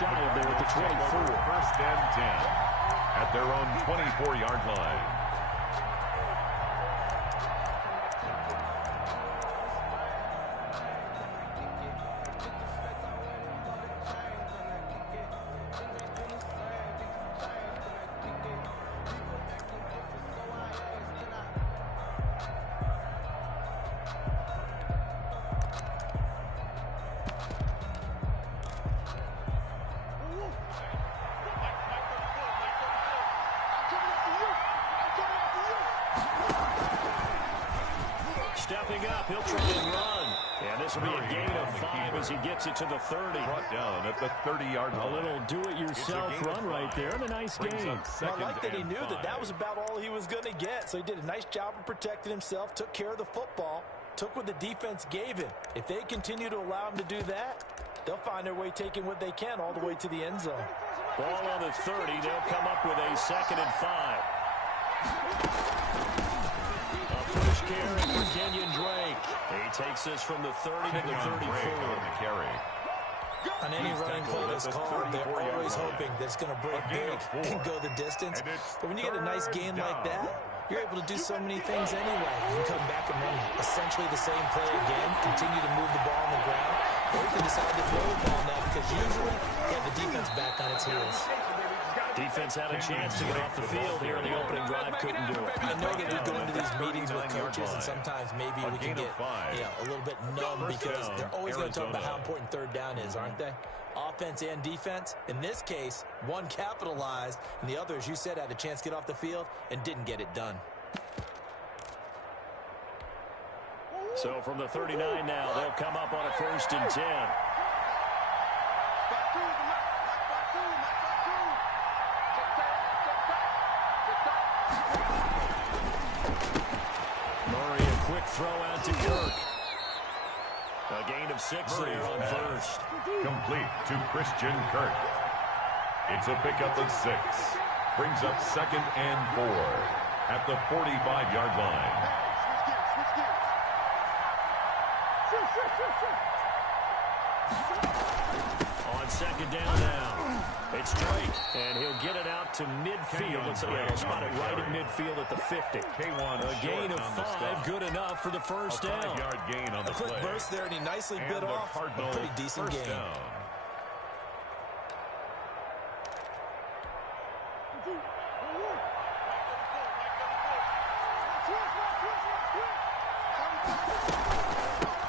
shy of there at the 24. First and 10 at their own 24-yard line. Stepping up, he'll try and run. And this will be a gain of 5 as he gets it to the 30. Brought down at the 30-yard line. A little do-it-yourself run right there, and a nice gain. I like that he knew that was about all he was going to get. So he did a nice job of protecting himself, took care of the football, took what the defense gave him. If they continue to allow him to do that, they'll find their way taking what they can all the way to the end zone. Ball on the 30. They'll come up with a 2nd and 5. First carry for Kenyon Drake. He takes this from the 30 to the 34. On any running play that's called, they're always hoping that it's going to break big and go the distance. But when you get a nice gain like that, you're able to do so many things anyway. You can come back and run essentially the same play again, continue to move the ball on the ground, or you can decide to throw the ball now because usually you have the defense back on its heels. Defense had a chance to get off the field here in the opening drive, couldn't do it. I know that we go into these meetings with coaches, and sometimes maybe we can get a little bit numb because they're always going to talk about how important third down is, aren't they? Offense and defense. In this case, one capitalized, and the other, as you said, had a chance to get off the field and didn't get it done. So from the 39 now, they'll come up on a 1st and 10. Murray, a quick throw out to Kirk. A gain of 6 there on 1st. Complete to Christian Kirk. It's a pickup of 6. Brings up 2nd and 4 at the 45-yard line. On 2nd down now. It's Drake, and he'll get it out to midfield. Looks like he'll spot it right at midfield at the 50. A gain of 5, good enough for the first down. A quick burst there, and he nicely bit off a pretty decent gain.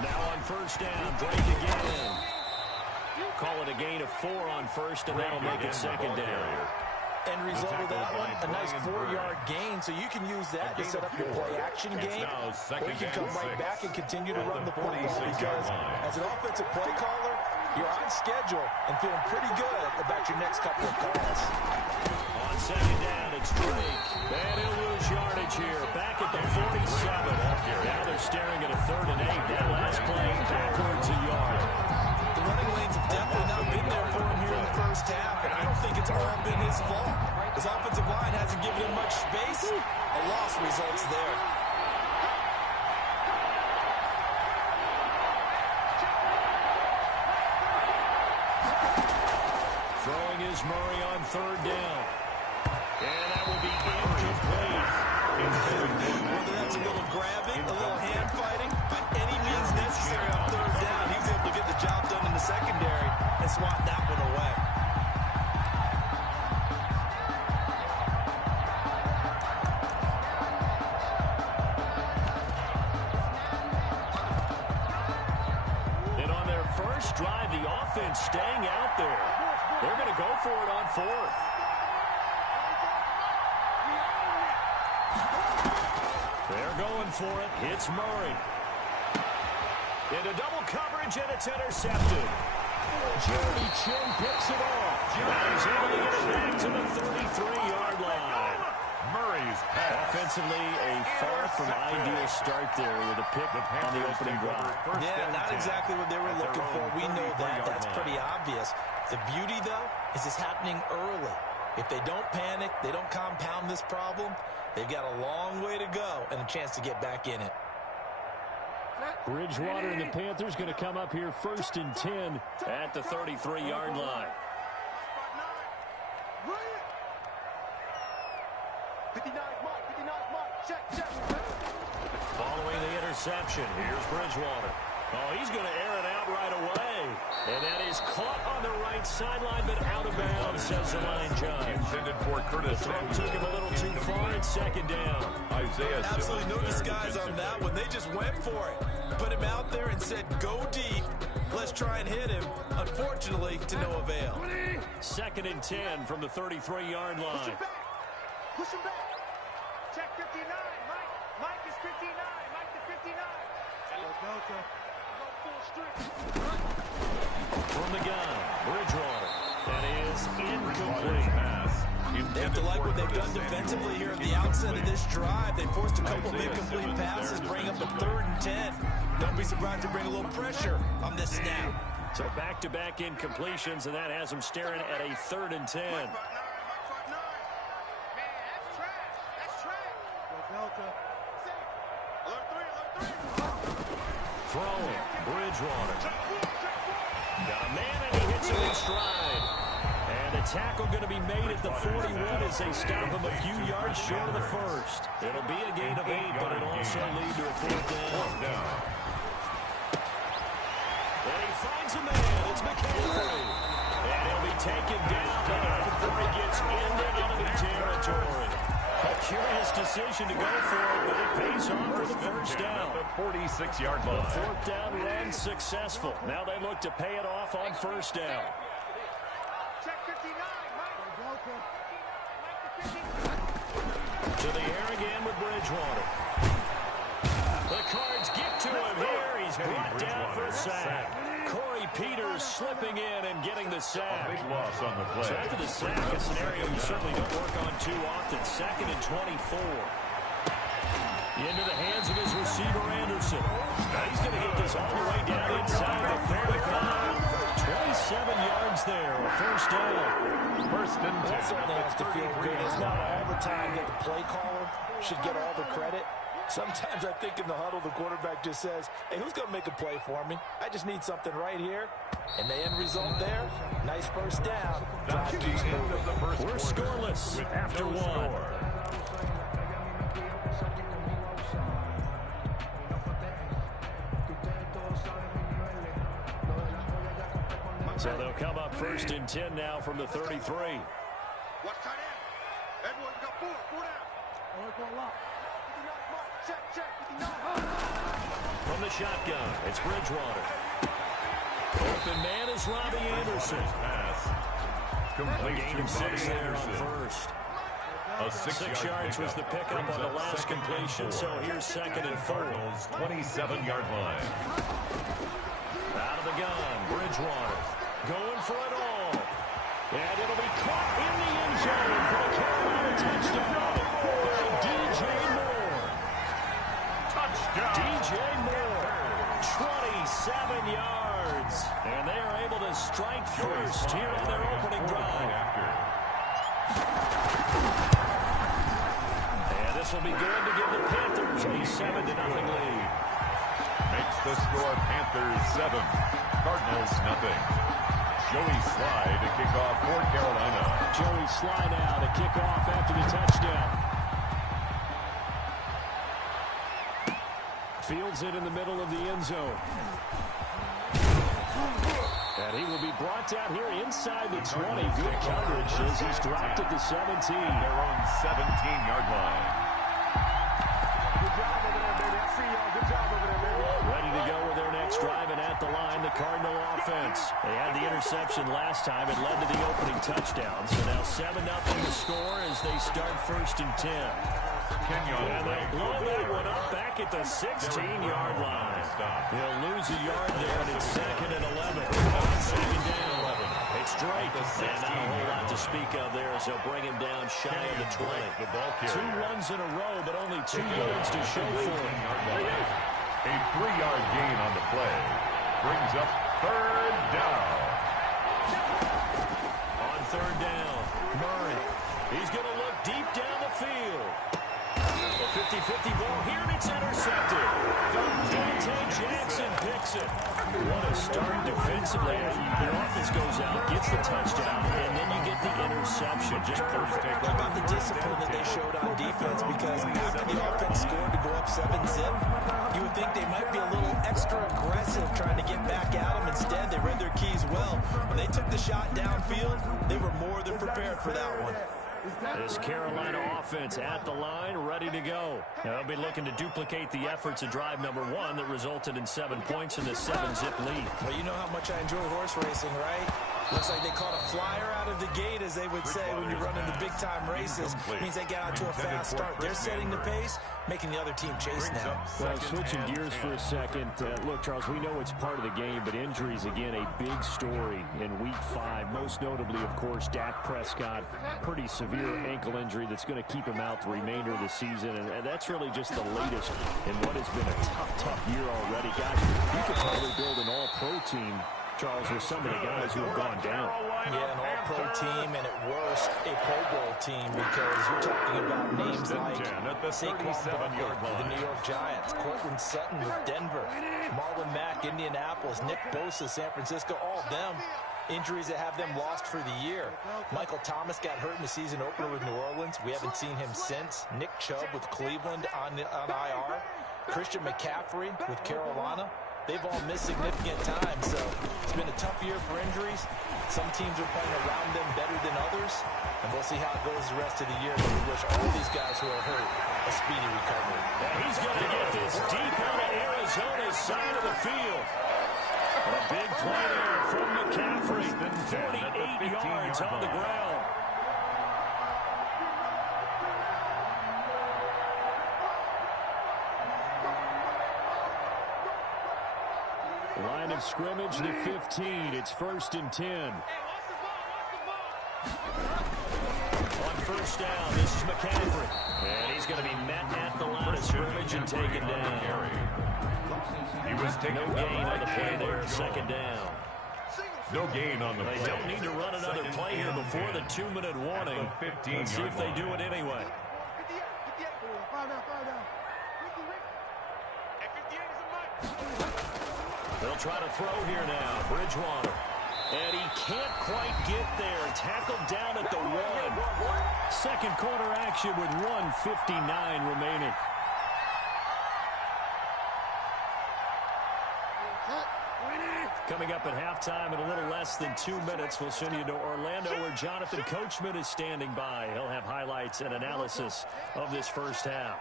Now on 1st down, Drake again. Call it a gain of 4 on 1st, and that'll make it 2nd down. End result of that one, a nice 4-yard gain, so you can use that to set up your play-action game, or you can come right back and continue to run the football because as an offensive play caller, you're on schedule and feeling pretty good about your next couple of calls. On 2nd down, it's Drake, and he'll lose yardage here, back at the 47. Now they're staring at a 3rd and 8. That last play backwards a yard. The running lanes have definitely not been there for him here in the first half, and I don't think it's all been his fault. His offensive line hasn't given him much space. A loss results there. Throwing is Murray on 3rd down. And that will be incomplete. Whether that's a little grabbing, a little hand fighting, by any means necessary on 3rd down, he was able to get the job done in the secondary and swat that one away. And on their first drive, the offense staying out there. They're going to go for it on 4th. They're going for it. It's Murray. Into double coverage, and it's intercepted. Jeremy Chin picks it off. He's able to get it back to the 33-yard line. Murray's pass. Offensively, a far from ideal start there with a pick on the opening drive. Yeah, not exactly what they were looking for. We know that. That's pretty obvious. The beauty, though, is it's happening early. If they don't panic, they don't compound this problem, they've got a long way to go and a chance to get back in it. Bridgewater and the Panthers going to come up here 1st and 10 at the 33-yard line. Following the interception, here's Bridgewater. Oh, he's going to air it out right away. And that is caught on the right sideline, but out of bounds, says the line judge. Intended for Curtis. The throw took him a little too far. It's second down. Isaiah Absolutely no disguise on that one. They just went for it. Put him out there and said, go deep. Let's try and hit him. Unfortunately, to no avail. Second and 10 from the 33-yard line. Push him back. Push him back. Check 59. Mike is 59. Mike to 59. Delta. Go full strip. From the gun, Bridgewater. That is incomplete. They have to like what they've done defensively here at the outset of this drive. They forced a couple big complete passes, bring up a 3rd and 10. Don't be surprised to bring a little pressure on this snap. So back-to-back incompletions, and that has them staring at a 3rd and 10. Man, that's trash. That's trash. Delta. Alert 3. Throwing, Bridgewater. Got a man, and he hits him in stride. And the tackle going to be made at the 41 as they stop him a few yards short of the first. It'll be a gain of 8, but it'll also lead to a 4th down. And he finds a man. It's McCaffrey. And he'll be taken down before he gets into enemy territory. A curious decision to go for it, but it pays off for the first down. The 46-yard line. The 4th down run successful. Now they look to pay it off on first down. Check 59. To the air again with Bridgewater. The Cards get to him here. He's brought down for a sack. Corey Peters slipping in and getting the sack. Big loss on the play. So after the sack, a scenario you certainly don't work on too often. 2nd and 24. Into the hands of his receiver, Anderson. Now he's going to get this all the way down inside the 35. 27 yards there, a first down. First and 10. That certainly has to feel good. It's not all the time that the play caller should get all the credit. Sometimes I think in the huddle, the quarterback just says, hey, who's going to make a play for me? I just need something right here. And the end result there, nice first down. That's the end of the first We're scoreless after one. So they'll come up 1st and 10 now from the 33. Watch tight end. Everyone got 4 down. Check. 59. From the shotgun, it's Bridgewater. Open man is Robbie Anderson. Pass. A Complete gain to of 6 Bobby there on Anderson. first. A 6 yards was the pickup on the last completion, so here's 2nd and 4. 27-yard line. Out of the gun, Bridgewater going for it all. And it'll be caught in the end zone for the Carolina touchdown by DJ Moore. Touchdown. DJ Moore, 27 yards. And they are able to strike first here on their opening drive. And this will be good to give the Panthers a 7-0 lead. Makes the score Panthers 7, Cardinals nothing. Joey Sly to kick off for Carolina. Joey Sly now to kick off after the touchdown. Fields it in the middle of the end zone. And he will be brought down here inside the 20. Good coverage as he's dropped at the 17. Their own 17-yard line. Good job over there, baby. I see y'all. Good job over there, baby. Ready to go with their next drive, and at the line, the Cardinal offense. They had the interception last time. It led to the opening touchdown. So now 7-0 to score as they start 1st and 10. And they'll blow that one up back at the 16-yard line. He'll lose a yard there, and it's 2nd and 11. Second down. It's Drake. And not a whole lot to speak of there as they'll bring him down shy of the 20. 2 runs in a row, but only 2 yards to show for him. A 3-yard gain on the play. Brings up 3rd down. On 3rd down, Murray. He's going to look deep down the field. A 50-50 ball here, and it's intercepted. Dante Jackson picks it. What a to start defensively. Your offense goes out, gets the touchdown, and then you get the interception. Just perfect. What about the discipline that they showed on defense? Because after the offense scored to go up 7-zip, you would think they might be a little extra aggressive trying to get back at them. Instead, they read their keys well. When they took the shot downfield, they were more than prepared for that one. This Carolina offense at the line, ready to go. They'll be looking to duplicate the efforts of drive number 1 that resulted in 7 points in this 7-zip lead. Well, you know how much I enjoy horse racing, right? Looks like they caught a flyer out of the gate, as they would say when you're running the big-time races. Means they get out to a fast start. They're setting the pace, making the other team chase now. Well, switching gears for a second. Look, Charles, we know it's part of the game, but injuries, again, a big story in Week 5. Most notably, of course, Dak Prescott. Pretty severe ankle injury that's going to keep him out the remainder of the season. And that's really just the latest in what has been a tough year already. Guys, you could probably build an all-pro team, Charles, with some of the guys who have gone down. Yeah, an all-pro team, and at worst, a Pro Bowl team, because you're talking about names like Saquon Barkley with the New York Giants, Cortland Sutton with Denver, Marlon Mack, Indianapolis, Nick Bosa, San Francisco, all of them injuries that have them lost for the year. Michael Thomas got hurt in the season opener with New Orleans. We haven't seen him since. Nick Chubb with Cleveland on IR. Christian McCaffrey with Carolina. They've all missed significant time, so it's been a tough year for injuries. Some teams are playing around them better than others, and we'll see how it goes the rest of the year. But we wish all these guys who are hurt a speedy recovery. And he's going to get this deep into Arizona's side of the field. A big play there from McCaffrey. 48 yards on the ground. Line of scrimmage, the 15. It's 1st and 10. On first down, this is McCaffrey. And he's going to be met at the line of scrimmage and taken down. He was taken no gain on the play there, 2nd down. No gain on the play. They don't need to run another play here before the 2-minute warning. Let's see if they do it anyway. They'll try to throw here now. Bridgewater. And he can't quite get there. Tackled down at the 1. Second quarter action with 1:59 remaining. Coming up at halftime in a little less than 2 minutes, we'll send you to Orlando, where Jonathan Coachman is standing by. He'll have highlights and analysis of this first half.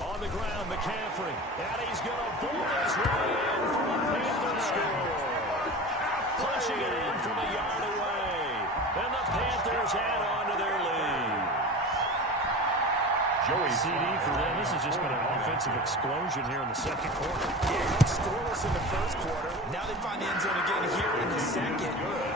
On the ground, McCaffrey. And he's going to bowl his way in for a Panthers score. Punching it in from a yard away. And the Panthers add on to their lead. CD for them. This has just been an offensive explosion here in the second quarter. Yeah, scoreless in the first quarter. Now they find the end zone again here in the second.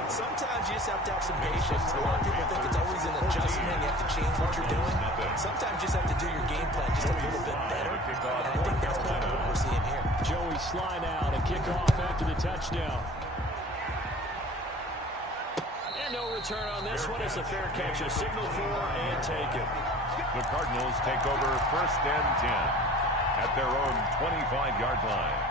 Sometimes you just have to have some patience. A lot of people think it's always an adjustment. You have to change what you're doing. Sometimes you just have to do your game plan just a little bit better. And I think that's part of what we're seeing here. Joey slide out and kick off after the touchdown. And no return on this one. It's a fair catch, a signal for and take it. The Cardinals take over 1st and 10 at their own 25-yard line.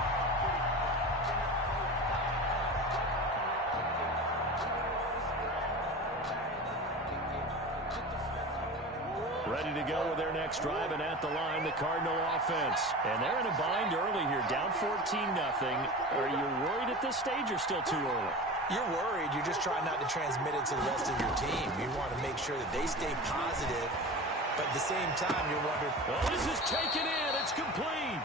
Ready to go with their next drive, and at the line, the Cardinal offense. And they're in a bind early here, down 14-0. Are you worried at this stage or still too early? You're worried. You're just trying not to transmit it to the rest of your team. You want to make sure that they stay positive. But at the same time, you're wondering... Oh, this is taken in. It's complete.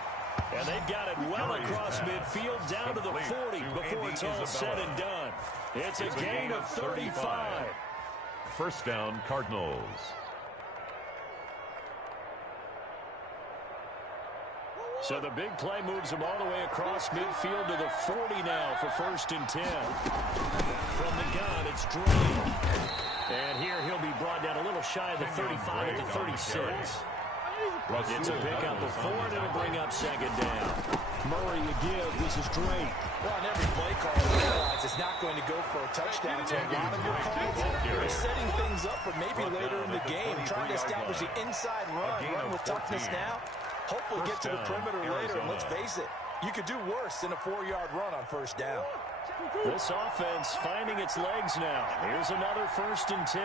And they've got it well across midfield down to the 40 before it's all said and done. It's a gain of 35. First down, Cardinals. So the big play moves him all the way across midfield to the 40 now for 1st and 10. From the gun, it's Drew. And here he'll be brought down a little shy of the 35 at the 36. It's a pickup of 4, and it'll bring up 2nd down. Murray a give. This is Drake. Well, on every play call, you realize it's not going to go for a touchdown. So a lot of your calls are setting things up for maybe later in the game, trying to establish the inside run with toughness now. Hopefully get to the perimeter later, and let's face it, you could do worse than a 4-yard run on first down. This offense finding its legs now. Here's another 1st and 10.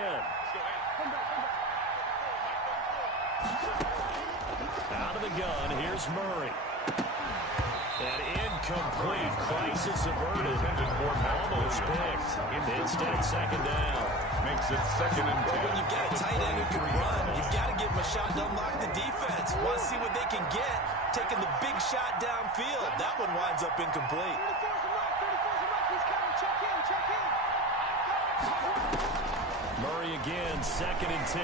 Out of the gun, here's Murray. An incomplete, crisis averted, almost picked. Instead, 2nd down. Makes it 2nd and 10. When you've got a tight end who can run, you've got to give him a shot to unlock the defense. Want to see what they can get, taking the big shot downfield. That one winds up incomplete. Murray again, 2nd and 10.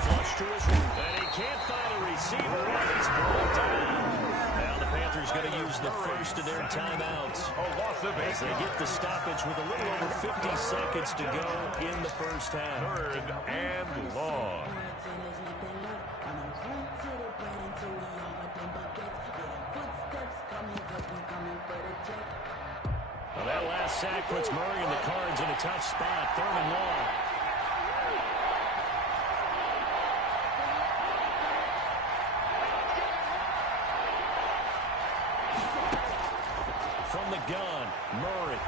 Flush to his right, and he can't find a receiver, and he's brought down. Now the Panthers going to use the first of their timeouts as they get the stoppage with a little over 50 seconds to go in the first half. 3rd and long. Well, that last sack puts Murray and the Cards in a tough spot. 3rd and long. From the gun, Murray.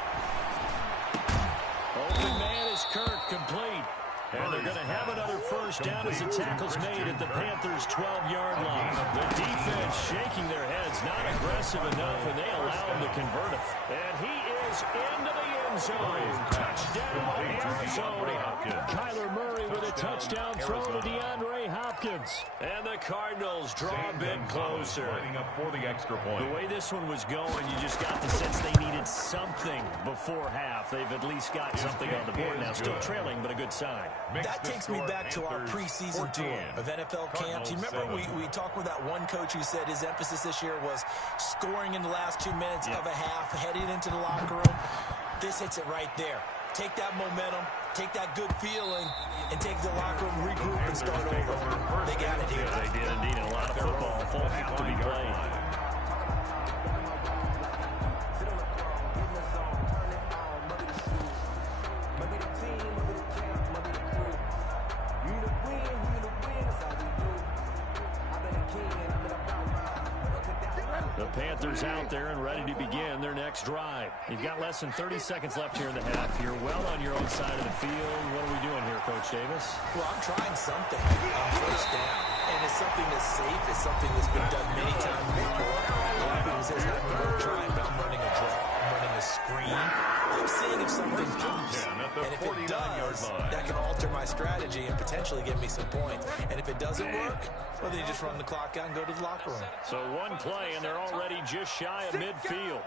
Open man is Kirk, complete. And they're going to have another first down as the tackle's made at the Panthers' 12-yard line. The defense shaking their heads, not aggressive enough, and they allow him to convert it. And he is into the end zone. Touchdown, Arizona. Kyler Murray with a touchdown throw to DeAndre Hopkins. And the Cardinals draw a bit closer. Lining up for the extra point. The way this one was going, you just got the sense they needed something before half. They've at least got something on the board now. Still trailing, but a good sign. That takes me back to our preseason tour of NFL camps. You remember we talked with that one coach who said his emphasis this year was scoring in the last 2 minutes of a half, heading into the locker room. This hits it right there. Take that momentum, take that good feeling, and take the locker room, regroup, and start over. They got it here. They did indeed. A lot of football, full half to be played. The Panthers out there and ready to begin their next drive. You've got less than 30 seconds left here in the half. You're well on your own side of the field. What are we doing here, Coach Davis? Well, I'm trying something on first down. And it's something that's safe. It's something that's been done many times before. A lot of people say it's not even worth trying, but I'm running a draw. I'm running a screen. I'm seeing if something pops. And if it does, that can alter my strategy and potentially give me some points. And if it doesn't work, well, then you just run the clock out and go to the locker room. So one play, and they're already just shy of midfield.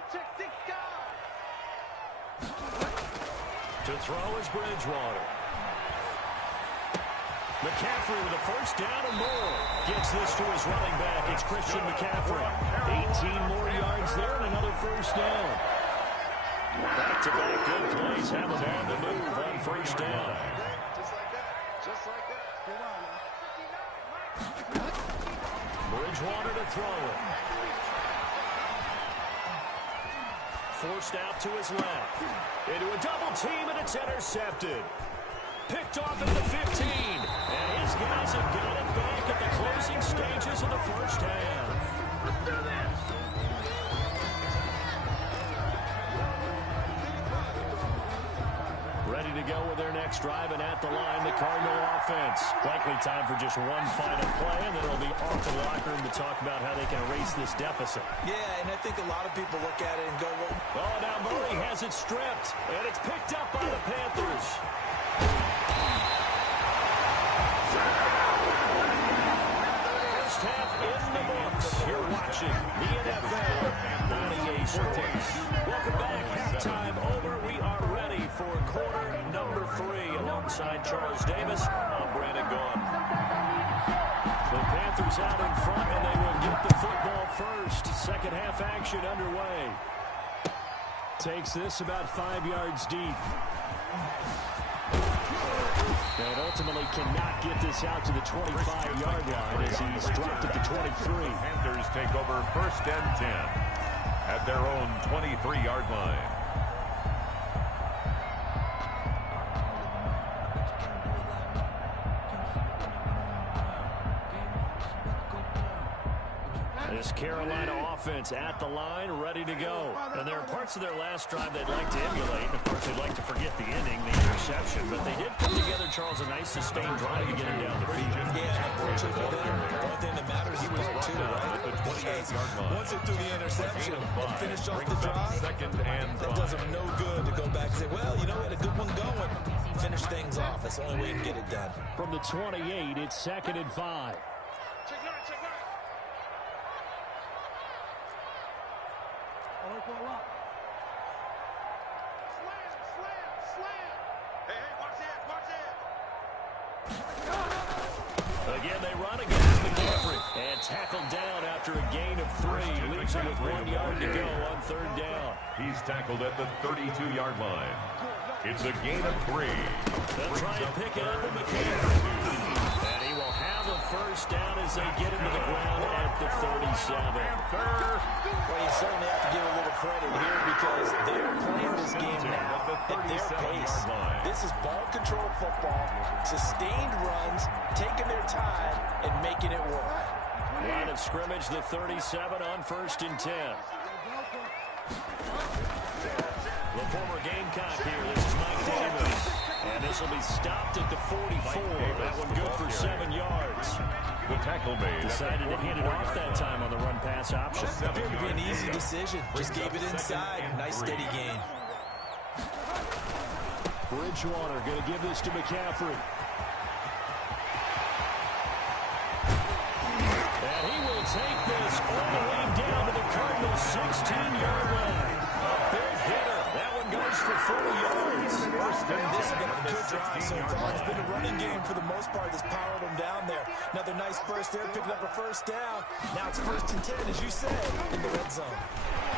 To throw is Bridgewater. McCaffrey with a first down and more. Gets this to his running back. It's Christian McCaffrey. 18 more yards there and another first down. Back-to-back good plays have them on the move on first down. Just like that. Just like that. Bridgewater to throw it. Forced out to his left. Into a double team, and it's intercepted. Picked off at the 15. And his guys have got it back at the closing stages of the first half. Let's do this. Ready to go with their next drive, and at the line, the Cardinal offense. Likely time for just one final play, and then it'll be off to the locker room to talk about how they can erase this deficit. Yeah, and I think a lot of people look at it and go, well, Oh, now Murray has it stripped, and it's picked up by the Panthers. First half in the books. You're watching the NFL on EA Sports. Welcome back. Halftime over. We are ready for quarter number 3. Alongside Charles Davis, I'm Brandon Gaughan. The Panthers out in front, and they will get the football first. Second half action underway. Takes this about 5 yards deep. And ultimately cannot get this out to the 25-yard line as he's dropped at the 23. Panthers take over first and 10. at their own 23-yard line. This Carolina offense at the line, ready to go. And there are parts of their last drive they'd like to emulate. Of course, they'd like to forget the ending, the interception. But they did put together, Charles, a nice sustained drive to get him down the field. Yeah, unfortunately for them, the only thing that matters is part two, right? Once it threw the interception and finished off the drive, that does them no good to go back and say, well, you know, we had a good one going. Finish things off. That's the only way you can get it done. From the 28, it's 2nd and 5. Check line, check line. Slam, slam, slam. Hey, watch this, watch this. Again, they run against McCaffrey. And tackled down after a gain of 3. Leaves him with 1 yard to go on 3rd down. He's tackled at the 32-yard line. It's a gain of 3. They'll try and pick it up with McCaffrey. And he will have a first down as they get him to the ground at the 37. Well, you certainly have to give a little credit here because they're playing this game now at their pace. This is ball control football, sustained runs, taking their time, and making it work. Line of scrimmage, the 37 on 1st and 10. The former Gamecock here, this is Mike Davis. And this will be stopped at the 44. That one good for 7 yards. The tackle made. Decided to hand it off that time on the run-pass option. Appeared to be an easy decision. Just gave it inside. Nice steady gain. Bridgewater going to give this to McCaffrey. And he will take this all the way down to the Cardinals' 16-yard line. A big hitter. That one goes for 40 yards. This has been a good drive so far. It's been a running game for the most part that's powered them down there. Another nice burst there, picking up a first down. Now it's 1st and 10, as you said, in the red zone.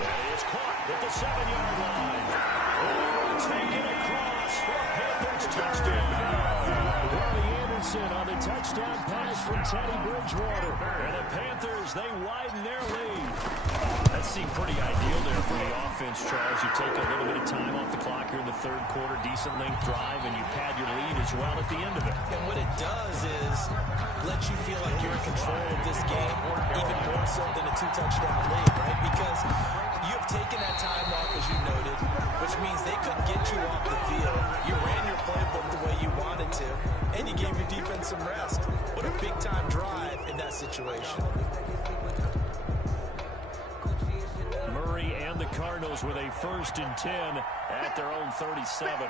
That is caught at the 7-yard line. Oh, taken across for a Panthers touchdown. Robbie Anderson on the touchdown pass from Teddy Bridgewater. And the Panthers, they widen their lead. That seemed pretty ideal there for the offense, Charles. You take a little bit of time off the clock here in the 3rd quarter, decent length drive, and you pad your lead as well at the end of it. And what it does is let you feel like you're in control of this game, even more so than a 2-touchdown lead, right? Because you have taken that time off, as you noted, which means they couldn't get you off the field. You ran your playbook the way you wanted to, and you gave your defense some rest. What a big-time drive in that situation. Murray and the Cardinals with a 1st and 10 at their own 37.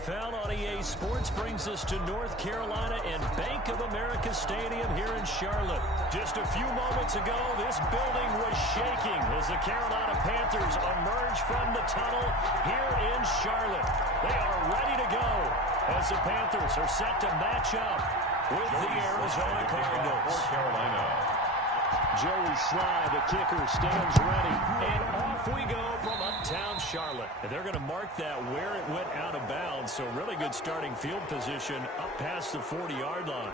NFL on EA Sports brings us to North Carolina and Bank of America Stadium here in Charlotte. Just a few moments ago, this building was shaking as the Carolina Panthers emerged from the tunnel here in Charlotte. They are ready to go as the Panthers are set to match up with the Arizona Cardinals. For Carolina. Joey Sly, the kicker, stands ready. And off we go from uptown Charlotte. And they're going to mark that where it went out of bounds. So really good starting field position up past the 40-yard line.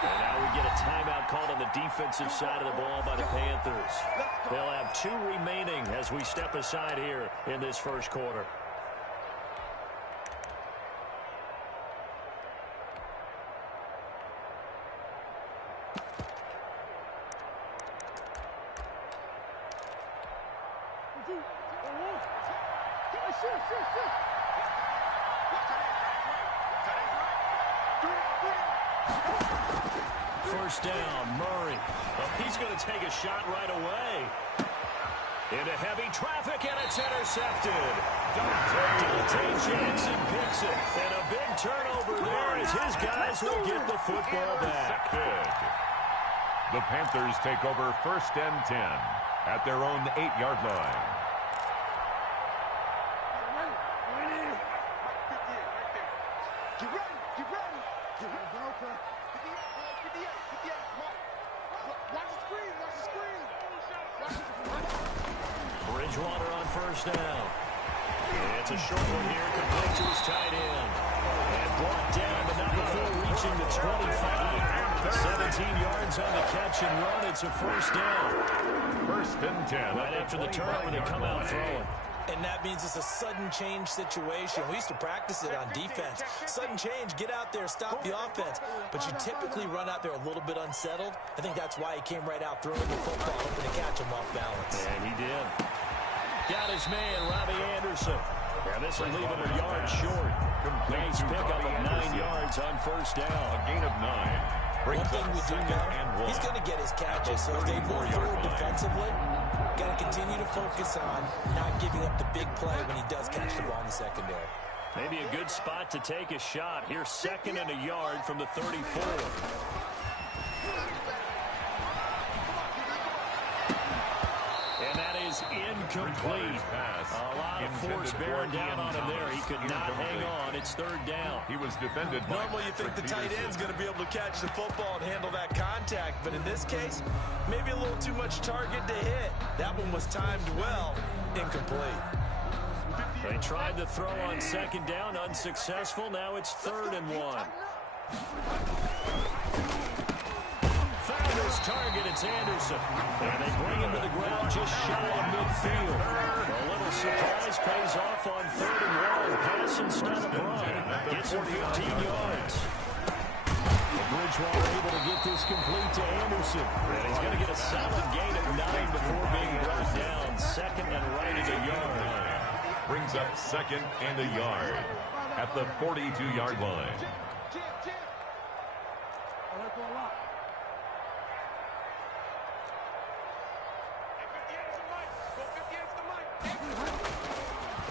And now we get a timeout called on the defensive side of the ball by the Panthers. They'll have 2 remaining as we step aside here in this first quarter. First down, Murray. Well, he's going to take a shot right away. Into heavy traffic, and it's intercepted. Duaita Jackson picks it. And a big turnover there as his guys will get the football back. The Panthers take over 1st and 10 at their own 8-yard line. Bridgewater on first down. It's a short one here, complete to his tight end. And brought down, but not before reaching the 25. 17 yards on the catch and run. It's a first down. 1st and 10. Right after the turnover, they come out throwing. And that means it's a sudden change situation. We used to practice it on defense. Sudden change, get out there, stop the offense. But you typically run out there a little bit unsettled. I think that's why he came right out throwing the football, hoping to catch him off balance. And he did. Got his man, Robbie Anderson. And this will leave him a yard short. Nice pickup of 9 yards on first down. A gain of 9. One thing we do know, he's going to get his catches. So as they move forward defensively, got to continue to focus on not giving up the big play when he does catch the ball in the secondary. Maybe a good spot to take a shot. Here's 2nd and a yard from the 34. And that is incomplete. A lot of force bearing down on him there. He could not hang on. It's 3rd down. He was defended by Normally you think the tight end's going to be able to catch the football and handle that contact. But in this case, maybe a little too much target to hit. That one was timed well. Incomplete. They tried to throw on 2nd down. Unsuccessful. Now it's 3rd and 1. Found his target. It's Anderson. And they bring him to the ground just shy of midfield. A little surprise pays off on 3rd and 1. Pass instead of run. Gets him 15 yards. Bridgewater able to get this complete to Anderson. And he's going to get a solid gain of 9 before being brought down. 2nd and right at a yard. brings up 2nd and a yard at the 42-yard line.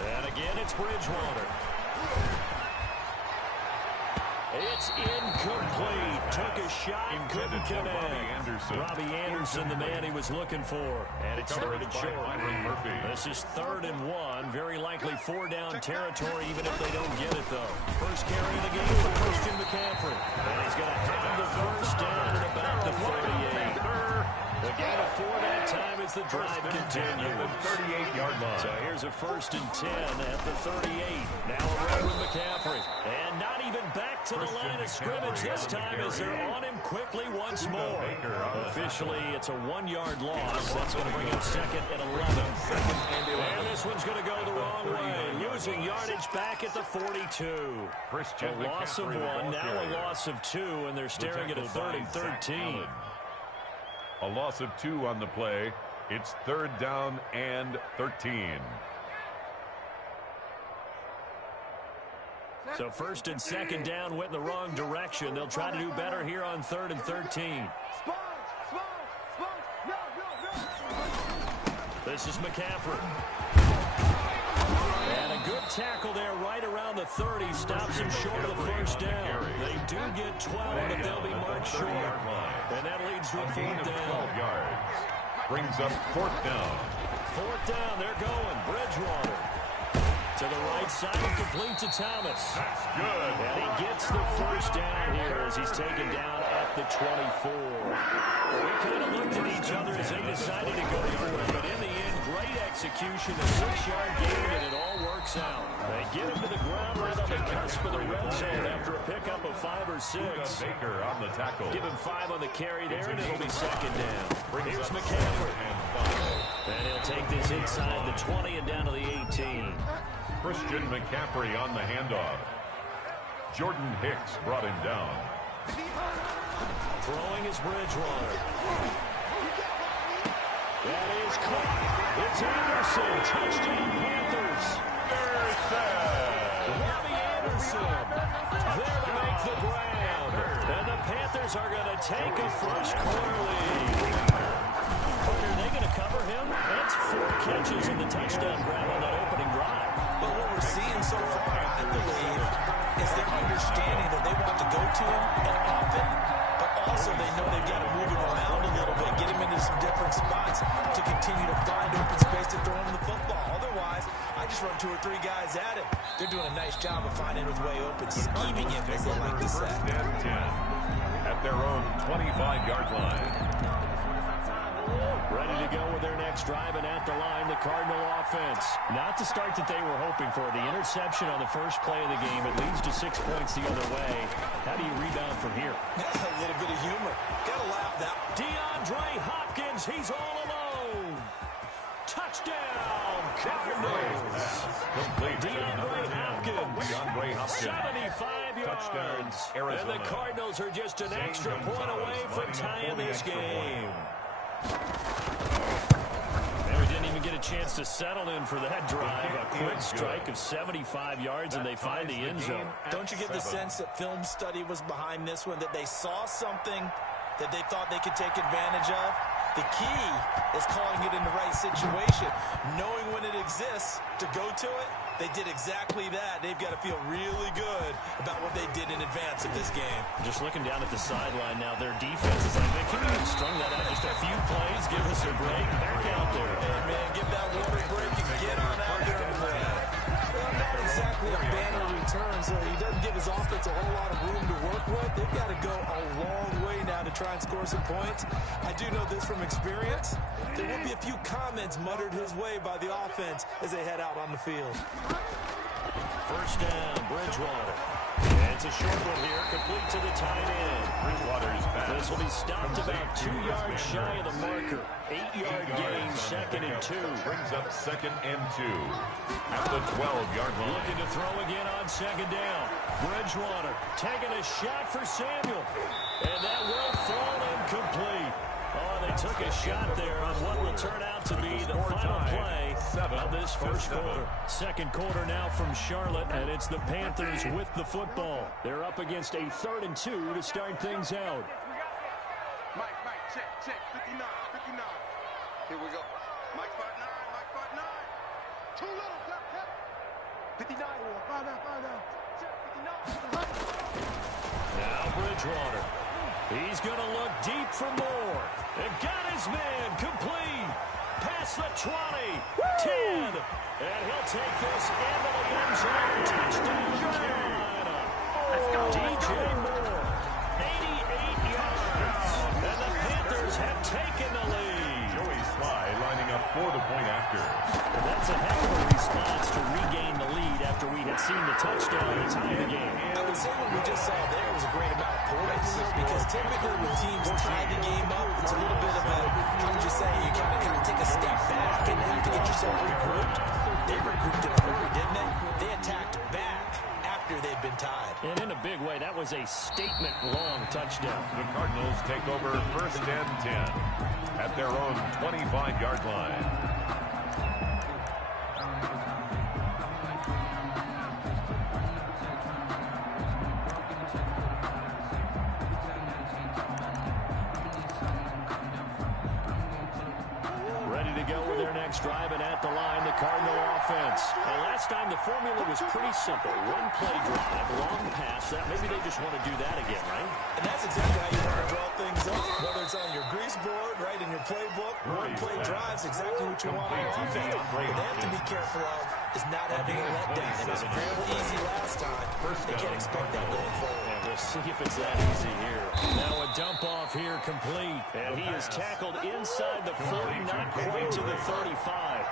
And again, it's Bridgewater. It's incomplete. Took a shot, couldn't connect. Robbie Anderson, the man he was looking for. And it's third and short. This is 3rd and 1. Very likely 4-down territory, even if they don't get it, though. First carry of the game for Christian McCaffrey. And he's going to have the first down at about the 38. The gain of 4 that time as the drive continues. 38-yard line. So here's a 1st and 10 at the 38. Now around with McCaffrey. And not even back to the line of scrimmage this time as they're on him quickly once more. Officially, it's a 1-yard loss. That's going to bring up 2nd and 11. And this one's going to go the wrong way. Losing yardage back at the 42. A loss of 1, now a loss of 2, and they're staring at a 3rd and 13. A loss of 2 on the play. It's 3rd down and 13. So 1st and 2nd down went in the wrong direction. They'll try to do better here on 3rd and 13. This is McCaffrey. And a good tackle there right around the 30. Stops him short of the first down. They do get 12, but they'll be marked short. And that leads to a 4th down. 12 yards. Brings up 4th down. 4th down, they're going. Bridgewater. To the right side, complete to Thomas. That's good. And he gets the first down here as he's taken down at the 24. We kind of looked at each other as they decided to go for it, but in the end, great execution, a 6-yard gain, and it all works out. They get him to the ground right on the cusp of the red zone after a pickup of 5 or 6. Baker on the tackle. Give him 5 on the carry there, and it'll be 2nd down. Here's McCaffrey. And he'll take this inside the 20 and down to the 18. Christian McCaffrey on the handoff. Jordan Hicks brought him down. Throwing is Bridgewater. That is caught. It's Anderson. Touchdown Panthers. Robbie Anderson there to make the grab. And the Panthers are going to take a first-quarter lead. Are they going to cover him? That's 4 catches in the touchdown grab on that opening drive. But what we're seeing so far, I believe, is their understanding that they want to go to him and often, but also they know they've got to move him around a little bit, get him into some different spots to continue to find open space to throw him the football. Otherwise, I just run 2 or 3 guys at him. They're doing a nice job of finding his way open, scheming him, as they like to say. 10 at their own 25-yard line. Ready to go with their next drive, and at the line, the Cardinal offense. Not the start that they were hoping for. The interception on the first play of the game. It leads to 6 points the other way. How do you rebound from here? A little bit of humor. Gotta laugh that. DeAndre Hopkins, he's all alone. Touchdown, Cardinals. Complete. DeAndre Hopkins. 75 yards. Touchdown, Arizona. And the Cardinals are just an extra point away from tying this game. And we didn't even get a chance to settle in for that drive. A quick strike of 75 yards, and they find the end zone. Don't you get the sense that film study was behind this one, that they saw something that they thought they could take advantage of? The key is calling it in the right situation, knowing when it exists to go to it. They did exactly that. They've got to feel really good about what they did in advance of this game. Just looking down at the sideline now, their defense is like, can you strung that out just a few plays? Give us a break. Back out there. Hey, man, give that water break and get on out there and play. Well, not exactly a banner return, so he doesn't give his offense a whole lot of room to work with. They've got to go a long way now to try and score some points. I do know this from experience. There will be a few comments muttered his way by the offense as they head out on the field. First down, Bridgewater. And it's a short one here, complete to the tight end. Bridgewater's pass. This will be stopped about 2 yards shy of the marker. 8-yard gain, 2nd and 2. Brings up 2nd and 2 at the 12-yard line. Looking to throw again on 2nd down. Bridgewater taking a shot for Samuel. And that will fall incomplete. Oh, they took a shot there on what will turn out to be the final play of this first quarter. Second quarter now from Charlotte, and it's the Panthers with the football. They're up against a 3rd and 2 to start things out. Check, 59, 59. Here we go. Mike part 9, Mike part 9. Too little, cut. 59, find out. Check, 59. Now Bridgewater. He's going to look deep for more. And got his man complete. Past the 20, 10. And he'll take this into the end zone. Touchdown, Carolina. Let's go. DJ Moore, 88 yards. And the Panthers have taken the lead. Joey Sly lining up for the point after. And that's a heck of a response to regain the lead after we had seen the touchdown to tie the game. I would say what we just saw there was a great amount of points, because typically when teams tie the game up, it's a little bit of a, how would you say, you kind of take a step back and have to get yourself regrouped. They regrouped in a hurry, didn't they? They attacked back after they'd been tied. And in a big way, that was a statement-long touchdown. The Cardinals take over 1st and 10 at their own 25-yard line. Ready to go with their next drive, and at the line, the Cardinal offense. Now, last time the formula was pretty simple. One play drive, long pass. Maybe they just want to do that again, right? And that's exactly how you want to draw things up, whether it's on your grease board, right, in your playbook. One play drive's exactly what you want on offense. What they have to be careful of is not having a letdown. It was real easy last time. They can't expect that going forward. And we'll see if it's that easy here. Now a dump off here complete. And he is tackled inside the 40, not quite to the 35.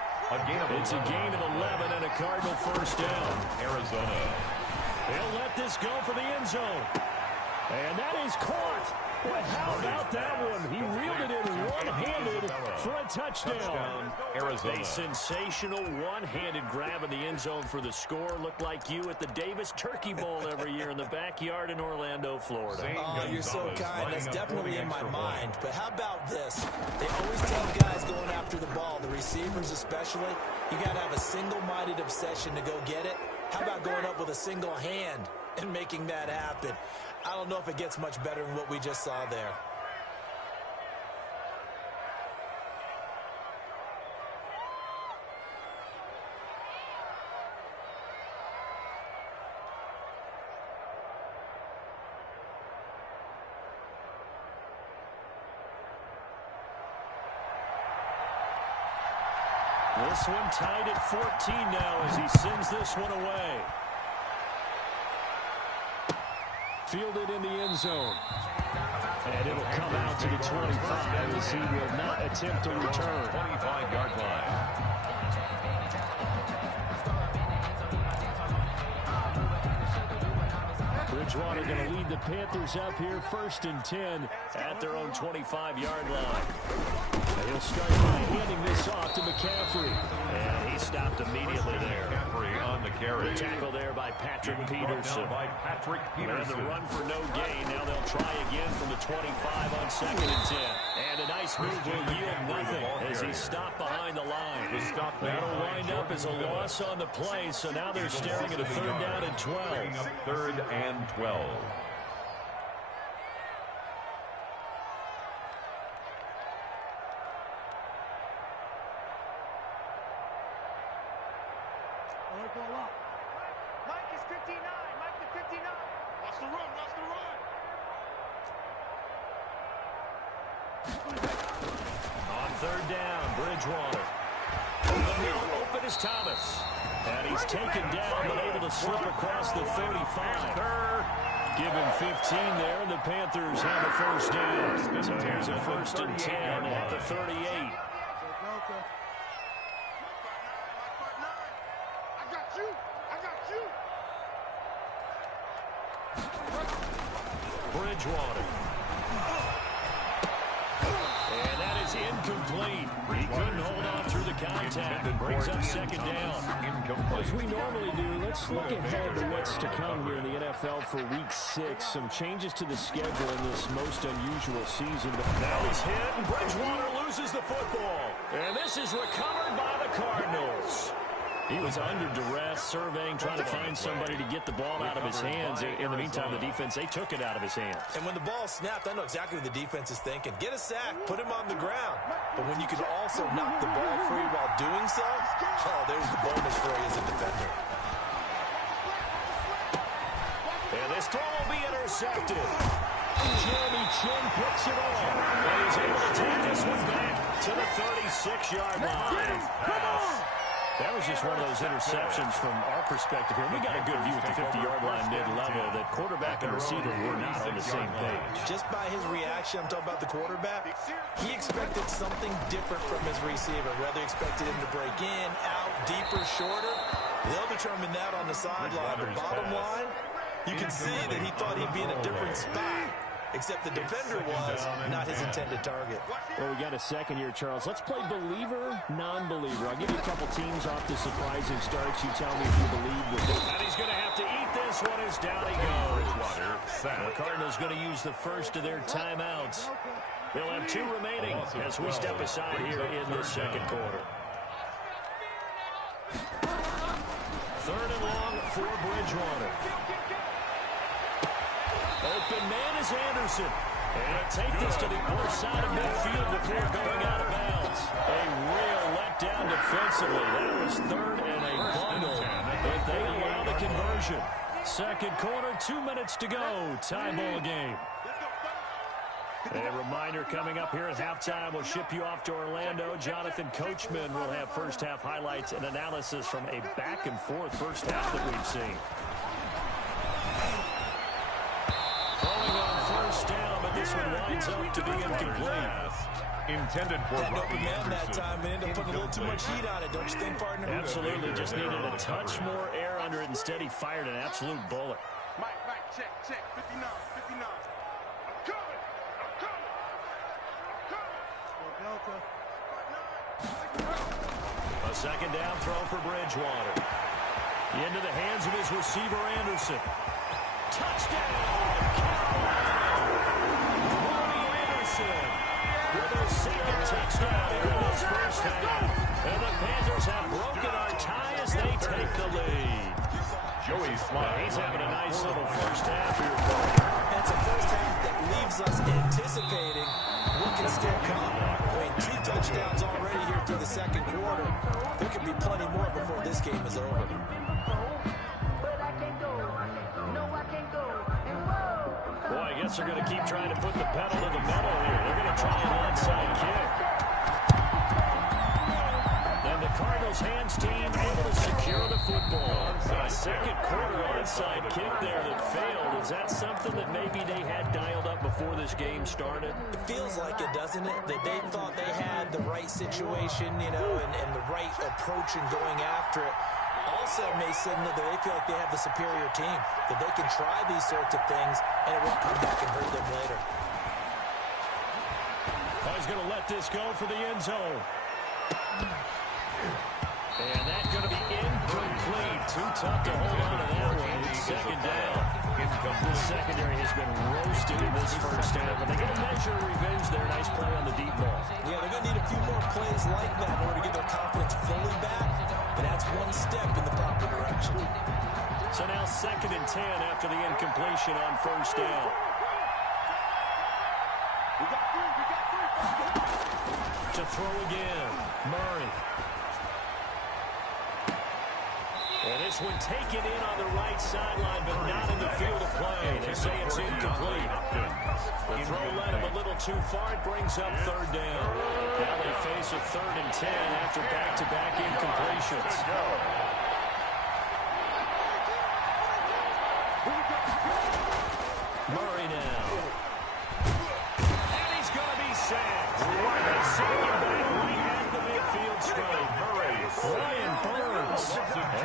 It's a gain of 11 and a Cardinal first down. Arizona. He'll let this go for the end zone. And that is caught. Well, how about that one? He reeled it in one-handed for a touchdown. Arizona. A sensational one-handed grab in the end zone for the score. Looked like you at the Davis Turkey Bowl every year in the backyard in Orlando, Florida. Oh, you're so kind. That's definitely in my mind. But how about this? They always tell guys going after the ball, the receivers especially, you got to have a single-minded obsession to go get it. How about going up with a single hand and making that happen? I don't know if it gets much better than what we just saw there. This one tied at 14 now as he sends this one away. Fielded in the end zone. And it'll come out to the 25 as he will not attempt to return. 25-yard line. Bridgewater going to lead the Panthers up here 1st and 10 at their own 25-yard line. And he'll start by handing this off to McCaffrey. And he stopped immediately there. McCaffrey on the carry. The tackle there by Patrick Peterson. By Patrick And Peterson. the run for no gain. Now they'll try again from the 25 on 2nd and 10. And a nice move will yield nothing as he stopped behind the line. That'll wind up as a loss on the play. So now they're staring at a 3rd down and 12. Bringing up 3rd and 12. Mike is 59. Mike the 59. Watch the run. Watch the run. On 3rd down, Bridgewater. The middle open is Thomas. And he's taken down but able to slip across the 35. Give him 15 there, and the Panthers have a 1st down. So here's a 1st and 10 at the 38. Bridgewater. And that is incomplete. He couldn't hold on through the contact. It brings up 2nd down. As we normally do, let's look ahead to what's to come here in the NFL for Week 6. Some changes to the schedule in this most unusual season. Now he's hit, and Bridgewater loses the football. And this is recovered by the Cardinals. He was under duress, surveying, trying to find somebody to get the ball out of his hands. In the meantime, the defense, they took it out of his hands. And when the ball snapped, I know exactly what the defense is thinking. Get a sack, put him on the ground. But when you can also knock the ball free while doing so, oh, there's the bonus for you as a defender. And this throw will be intercepted. Jeremy Chin picks it off. And he's able to take this one back to the 36-yard line. That was just one of those interceptions from our perspective here. We got a good view at the 50-yard line mid-level that quarterback and receiver were not on the same page. Just by his reaction, I'm talking about the quarterback, he expected something different from his receiver. Whether he expected him to break in, out, deeper, shorter, they'll determine that on the sideline. The bottom line, you can see that he thought he'd be in a different spot, except the defender was not his intended target. Well, we got a second here, Charles. Let's play believer, non-believer. I'll give you a couple teams off the surprising starts. You tell me if you believe with it. And he's going to have to eat this one as down he goes. The Cardinals going to use the first of their timeouts. They'll have 2 remaining as we step aside here in the second quarter. 3rd and long for Bridgewater. Open man is Anderson. And he'll take this to the other side of midfield before going out of bounds. A real letdown defensively. That was 3rd and a bundle. But they allow the conversion. Second quarter, 2 minutes to go. Tie ball game. A reminder coming up here at halftime. We'll ship you off to Orlando. Jonathan Coachman will have first half highlights and analysis from a back-and-forth first half that we've seen. Throwing on first down, but this one winds up to be incomplete. Intended for that open man that time and ended up putting a little too much heat on it, don't you think, partner? Absolutely. Just needed a touch more air under it. Instead, he fired an absolute bullet. Mike, check, 59, 59. I'm coming. A second down throw for Bridgewater. Into the hands of his receiver, Anderson. Touchdown, Carolina! Anderson with their second touchdown in this first half. And the Panthers have broken our tie as they take the lead. Joey Slye. He's having a nice little first half here. And it's a first half that leaves us anticipating what can still come. I mean, 2 touchdowns already here through the second quarter. There could be plenty more before this game is over. Boy, I guess they're going to keep trying to put the pedal to the metal here. They're going to try an onside kick. And the Cardinals hands team able to secure the football. A second quarter onside kick there that failed. Is that something that maybe they had dialed up before this game started? It feels like it, doesn't it? That they thought they had the right situation, you know, and the right approach in going after it. Also may signal that they feel like they have the superior team, that they can try these sorts of things, and it won't come back and hurt them later. Oh, he's going to let this go for the end zone. And that's going to be incomplete. Too tough to hold on to that one. It's second down. The secondary has been roasted in this first half, but they get a measure of revenge there. Nice play on the deep ball. Yeah, they're going to need a few more plays like that in order to get their confidence fully back. But that's one step in the proper direction. So now 2nd and 10 after the incompletion on first down. We got three. To throw again, Murray. And this one taken in on the right sideline, but not in the field of play. They say it's incomplete. The throw led him a little too far. It brings up 3rd down. Now they face a 3rd and 10 after back-to-back incompletions. Murray now. And he's going to be sacked. They sack him back right at the midfield stripe. Ryan Burns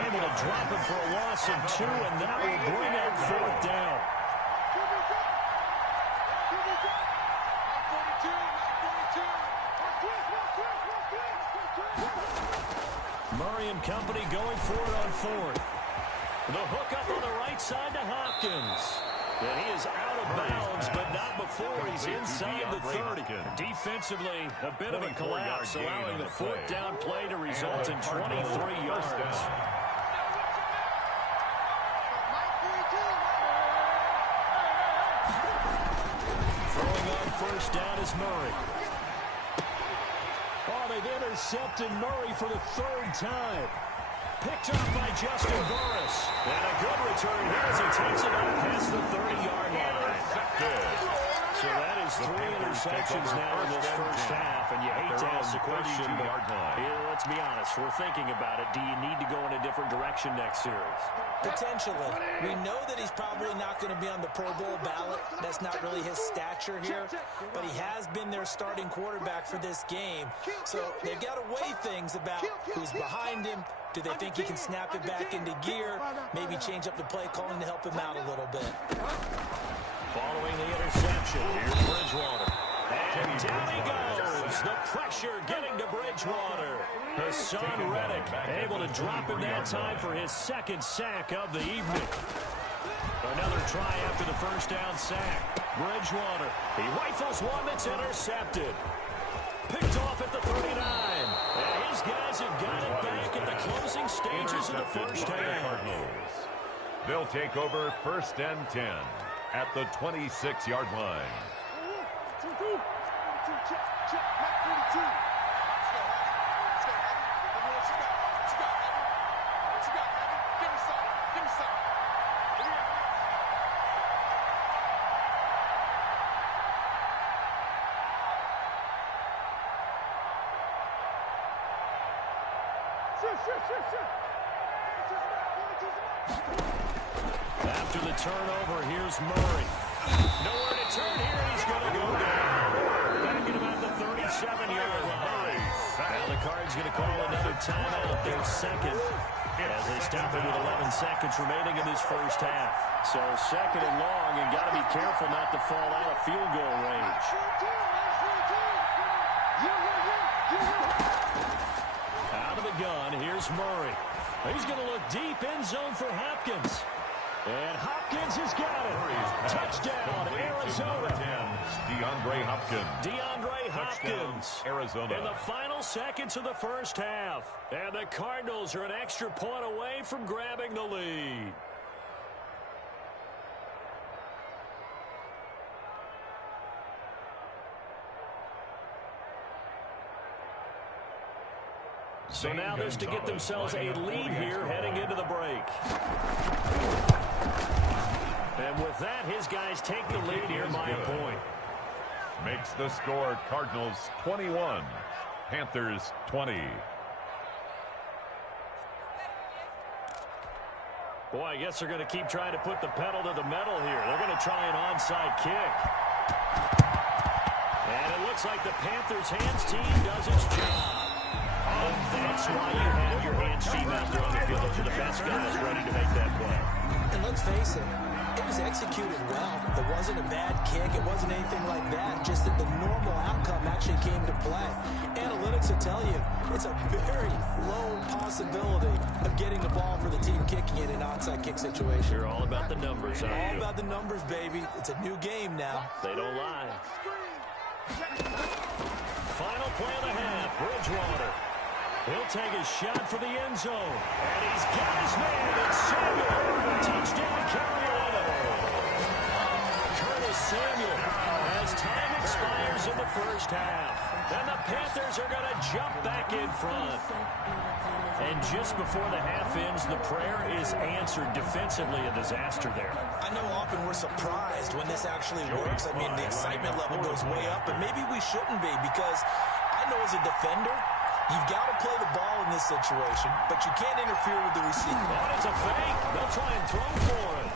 able to drop him for a loss of 2, and that will bring up 4th down. Murray and company going for it on 4th. The hook up on the right side to Hopkins. And he is out of bounds, but not before he's inside the 30. Defensively, a bit of a collapse, allowing the 4th down play to result in 23 yards. First down is Murray. Oh, they've intercepted Murray for the third time. Picked up by Justin Burris. And a good return here as he takes it up past the 30-yard line. So that is 3 interceptions now in this first half, and you hate to ask the question, but let's be honest, we're thinking about it. Do you need to go in a different direction next series? Potentially. We know that he's probably not going to be on the Pro Bowl ballot. That's not really his stature here, but he has been their starting quarterback for this game. So they've got to weigh things about who's behind him. Do they think he can snap it back into gear? Maybe change up the play calling to help him out a little bit. Following the interception, here's Bridgewater. And down he goes. The pressure getting to Bridgewater. Hassan Reddick able to drop him that time for his second sack of the evening. Another try after the first down sack. Bridgewater. He rifles one that's intercepted. Picked off at the 39. And his guys have got it back at the closing stages of the first half. They'll take over first and 10 at the 26-yard line. After the turnover, here's Murray. Nowhere to turn here. He's going to go down. Back at about the 37-yard line. Now the Cards going to call another timeout, their second, as they stop it with 11 seconds remaining in this first half. So second and long, and got to be careful not to fall out of field goal range. Out of the gun, here's Murray. He's going to look deep end zone for Hopkins. And Hopkins has got it. Touchdown, Arizona. DeAndre Hopkins. Arizona. In the final seconds of the first half. And the Cardinals are an extra point away from grabbing the lead. So now there's to get themselves a lead here heading into the break. And with that, his guys take the lead here by a point. Makes the score Cardinals 21, Panthers 20. Boy, I guess they're going to keep trying to put the pedal to the metal here. They're going to try an onside kick. And it looks like the Panthers' hands team does its job. And that's why you have your hands team out there on the field. Those are the best guys ready to make that play. And let's face it, it was executed well. It wasn't a bad kick. It wasn't anything like that. Just that the normal outcome actually came to play. Analytics will tell you it's a very low possibility of getting the ball for the team kicking it in an onside kick situation. You're all about the numbers, aren't you? All about the numbers, baby. It's a new game now. They don't lie. Final play of the half, Bridgewater. He'll take a shot for the end zone. And he's got his man. It's Samuel. Touchdown, Carolina. Curtis Samuel as time expires in the first half. And the Panthers are going to jump back in front. And just before the half ends, the prayer is answered. Defensively, a disaster there. I know often we're surprised when this actually works. I mean, the excitement level goes way up, but maybe we shouldn't be, because I know as a defender, you've got to play the ball in this situation, but you can't interfere with the receiver. Oh, it's a fake. They'll try and throw for it.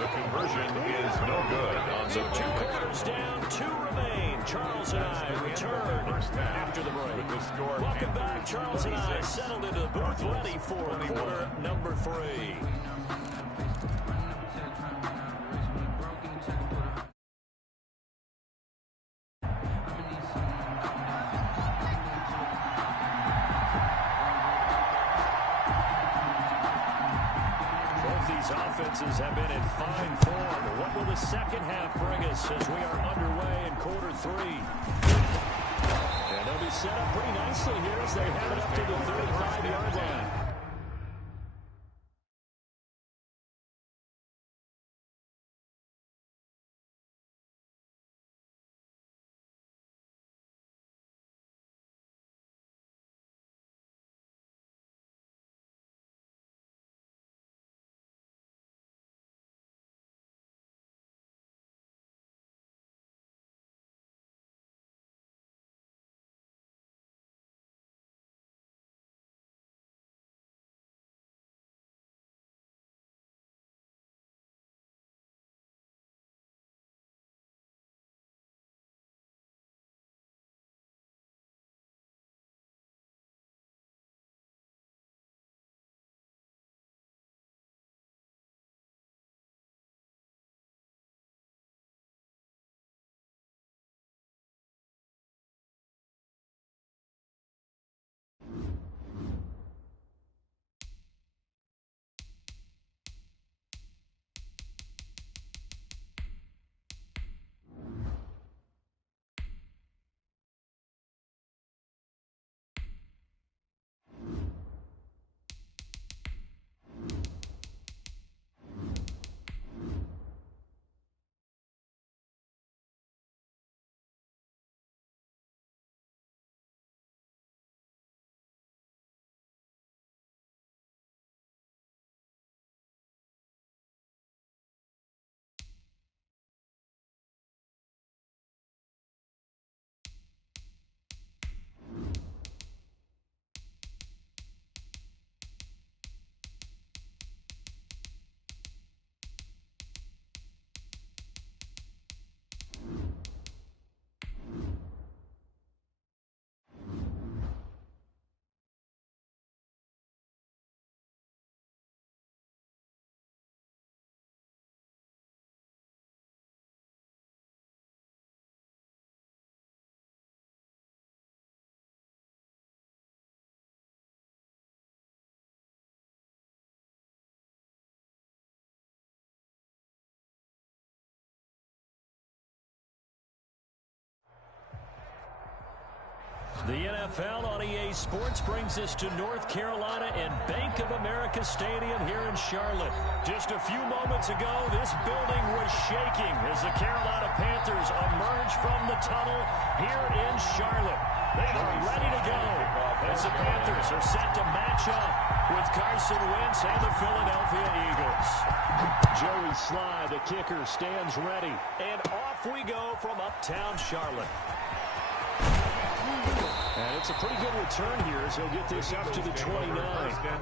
The conversion is no good. So 2 quarters down, 2 remain. Charles and I return after the break. Welcome back. Charles and I settled into the booth ready for quarter number 3. Offenses have been in fine form. What will the second half bring us as we are underway in quarter 3? And they'll be set up pretty nicely here as they have it up to the 35-yard line. The NFL on EA Sports brings us to North Carolina and Bank of America Stadium here in Charlotte. Just a few moments ago, this building was shaking as the Carolina Panthers emerge from the tunnel here in Charlotte. They are ready to go as the Panthers are set to match up with Carson Wentz and the Philadelphia Eagles. Joey Sly, the kicker, stands ready. And off we go from uptown Charlotte. And it's a pretty good return here as he'll get this up to the 29.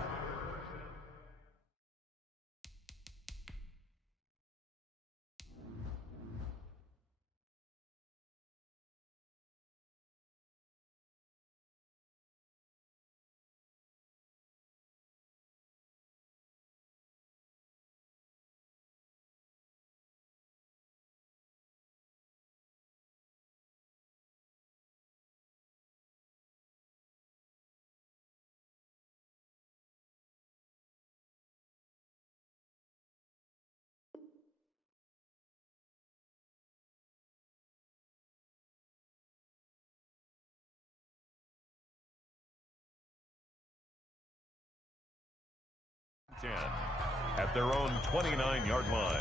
At their own 29-yard line.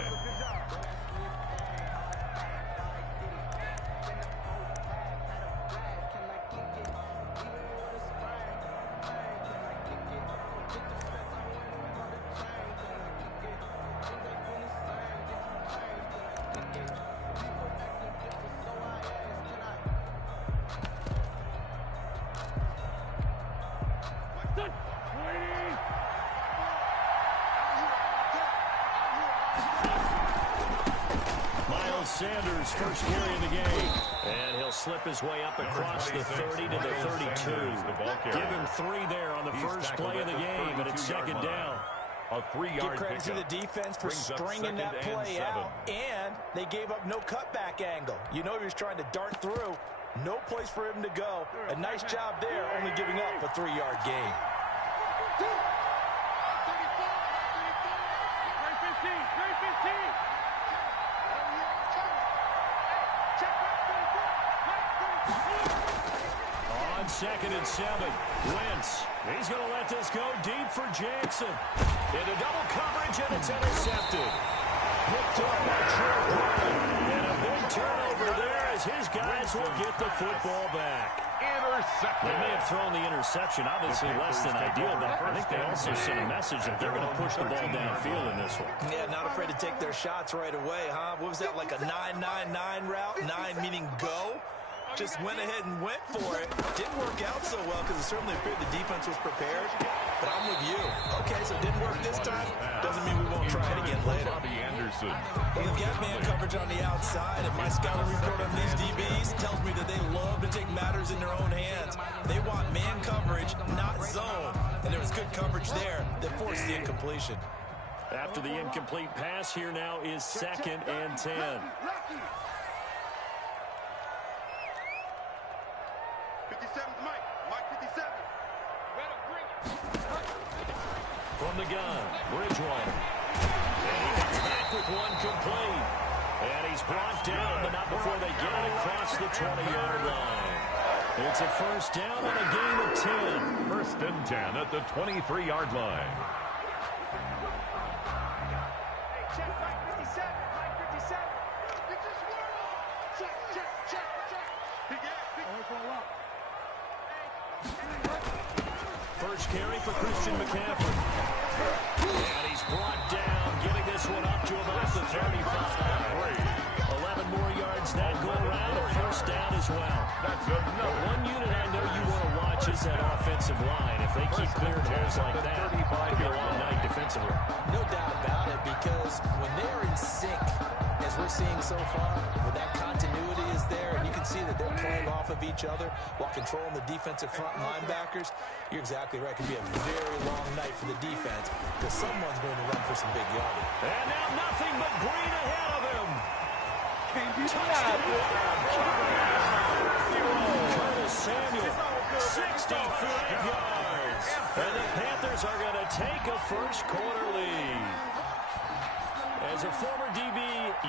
Sanders, first carry of the game. And he'll slip his way up across the 30 to the 32. Give him 3 there on the first play of the game, and it's second down. A 3-yard Give credit to the defense for stringing that play out, and they gave up no cutback angle. You know he was trying to dart through. No place for him to go. A nice job there, only giving up a 3-yard gain. On 2nd and 7, Wentz. He's going to let this go deep for Jackson. Into double coverage, and it's intercepted. Picked up by Trey Prime. And a big turnover there as his guys will get the football back. They may have thrown the interception, obviously less than ideal, but I think they also sent a message that they're going to push the ball downfield in this one. Yeah, not afraid to take their shots right away, huh? What was that, like a 9-9-9 route? 9 meaning go? Just went ahead and went for it. Didn't work out so well because it certainly appeared the defense was prepared. But I'm with you. Okay, so it didn't work this time. Doesn't mean we won't try it again later. Well, they've got man coverage on the outside, and my scouting report on these DBs tells me that they love to take matters in their own hands. They want man coverage, not zone. And there was good coverage there that forced the incompletion. After the incomplete pass, here now is 2nd and 10. From the gun, Bridgewater. And he comes back with one complete. And he's brought down, but not before they get it across the 20-yard line. It's a first down on a gain of 10. 1st and 10 at the 23-yard line. First carry for Christian McCaffrey. And he's brought down, getting this one up to about the 35. 11 more yards that go around, a first down as well. That's another. One unit I know you want to watch is that offensive line. If they keep clearing holes like that, it could be a long night defensively. No doubt about it, because when they're in sync, as we're seeing so far, when that continuity is there, and you can see that they're playing off of each other while controlling the defensive front linebackers, you're exactly right. It could be a very long night for the defense because someone's going to run for some big yardage. And now nothing but green ahead of him. Curtis Samuel, 65 yards. And the Panthers are going to take a first quarter lead. As a former DB,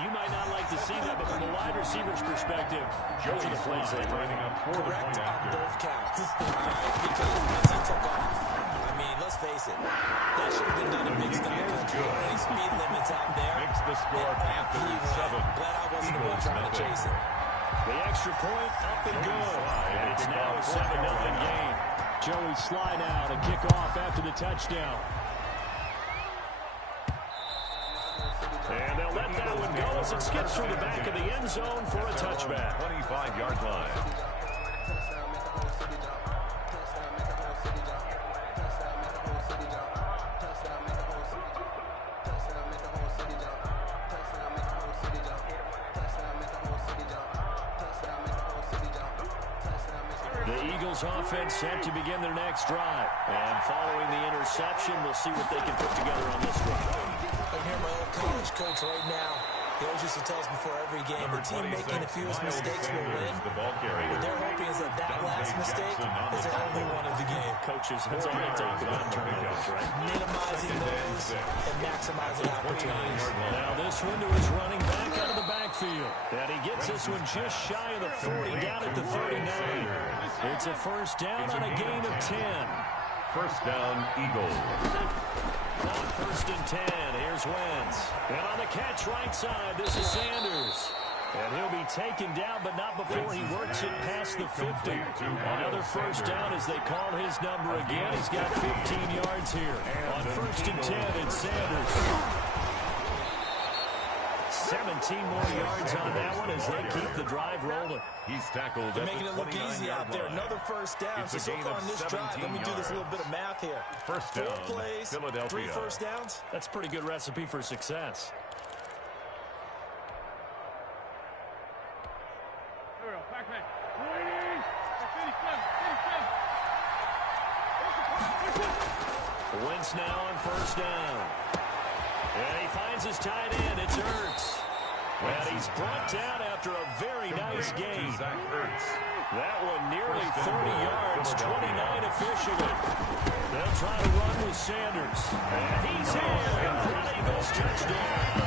you might not like to see that, but from a wide receiver's perspective, those are the plays they bring. Correct on both counts. All right, because once he took off, I mean, let's face it, that should have been done in big sky country. Any speed limits out there. Makes the score Panthers 7. Glad I wasn't the one trying to chase it. The extra point up and good. And it's now a 7-0 game. Joey Sly now to kick off after the touchdown. And they'll let that one go as it skips through the back of the end zone for a touchback. 25-yard line. The Eagles offense set to begin their next drive. And following the interception, we'll see what they can put together on this drive. I hear my old college coach right now. He always used to tell us before every game, the team making the fewest mistakes will win. What they're hoping is that last mistake is their only one of the game. Coaches, that's all they talk about turnovers, right? Minimizing those and maximizing opportunities. Now this one to his running back out of the backfield. And he gets this one just shy of the 40, down at the 39. It's a first down on a gain of 10. First down, Eagles. On first and 10, here's Wentz. And on the catch right side, this is Sanders. And he'll be taken down, but not before he works it past the 50. Another first down as they call his number again. He's got 15 yards here. On first and 10, it's Sanders. 17 more yards on that one as they keep the drive rolling. He's tackled. They're making it look easy out there. Another first down. So far on this drive, let me do this little bit of math here. First down, 4 plays, Philadelphia. 3 first downs. That's a pretty good recipe for success. Wentz now on first down. And he finds his tight end. It's Ertz. And he's brought down after a very nice gain. That one nearly 30 yards, 29 officially. They'll try to run with Sanders. And he's in for an Eagles touchdown.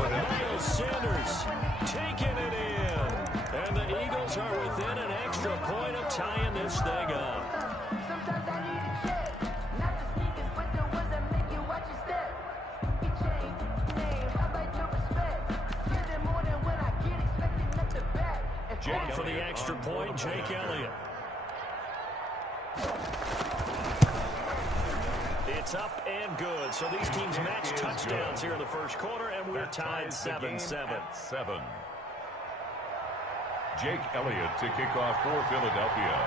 Miles Sanders taking it in. And the Eagles are within an extra point of tying this thing up. Sometimes I need a check. Not the sneakers, but the ones that make you watch your step. You change name, how about your respect? Give them more than when I get expected at the back. Jake for the extra point, Jake Elliott. It's up and good. So these teams match touchdowns here in the first quarter, and we're tied 7-7. 7. Jake Elliott to kick off for Philadelphia.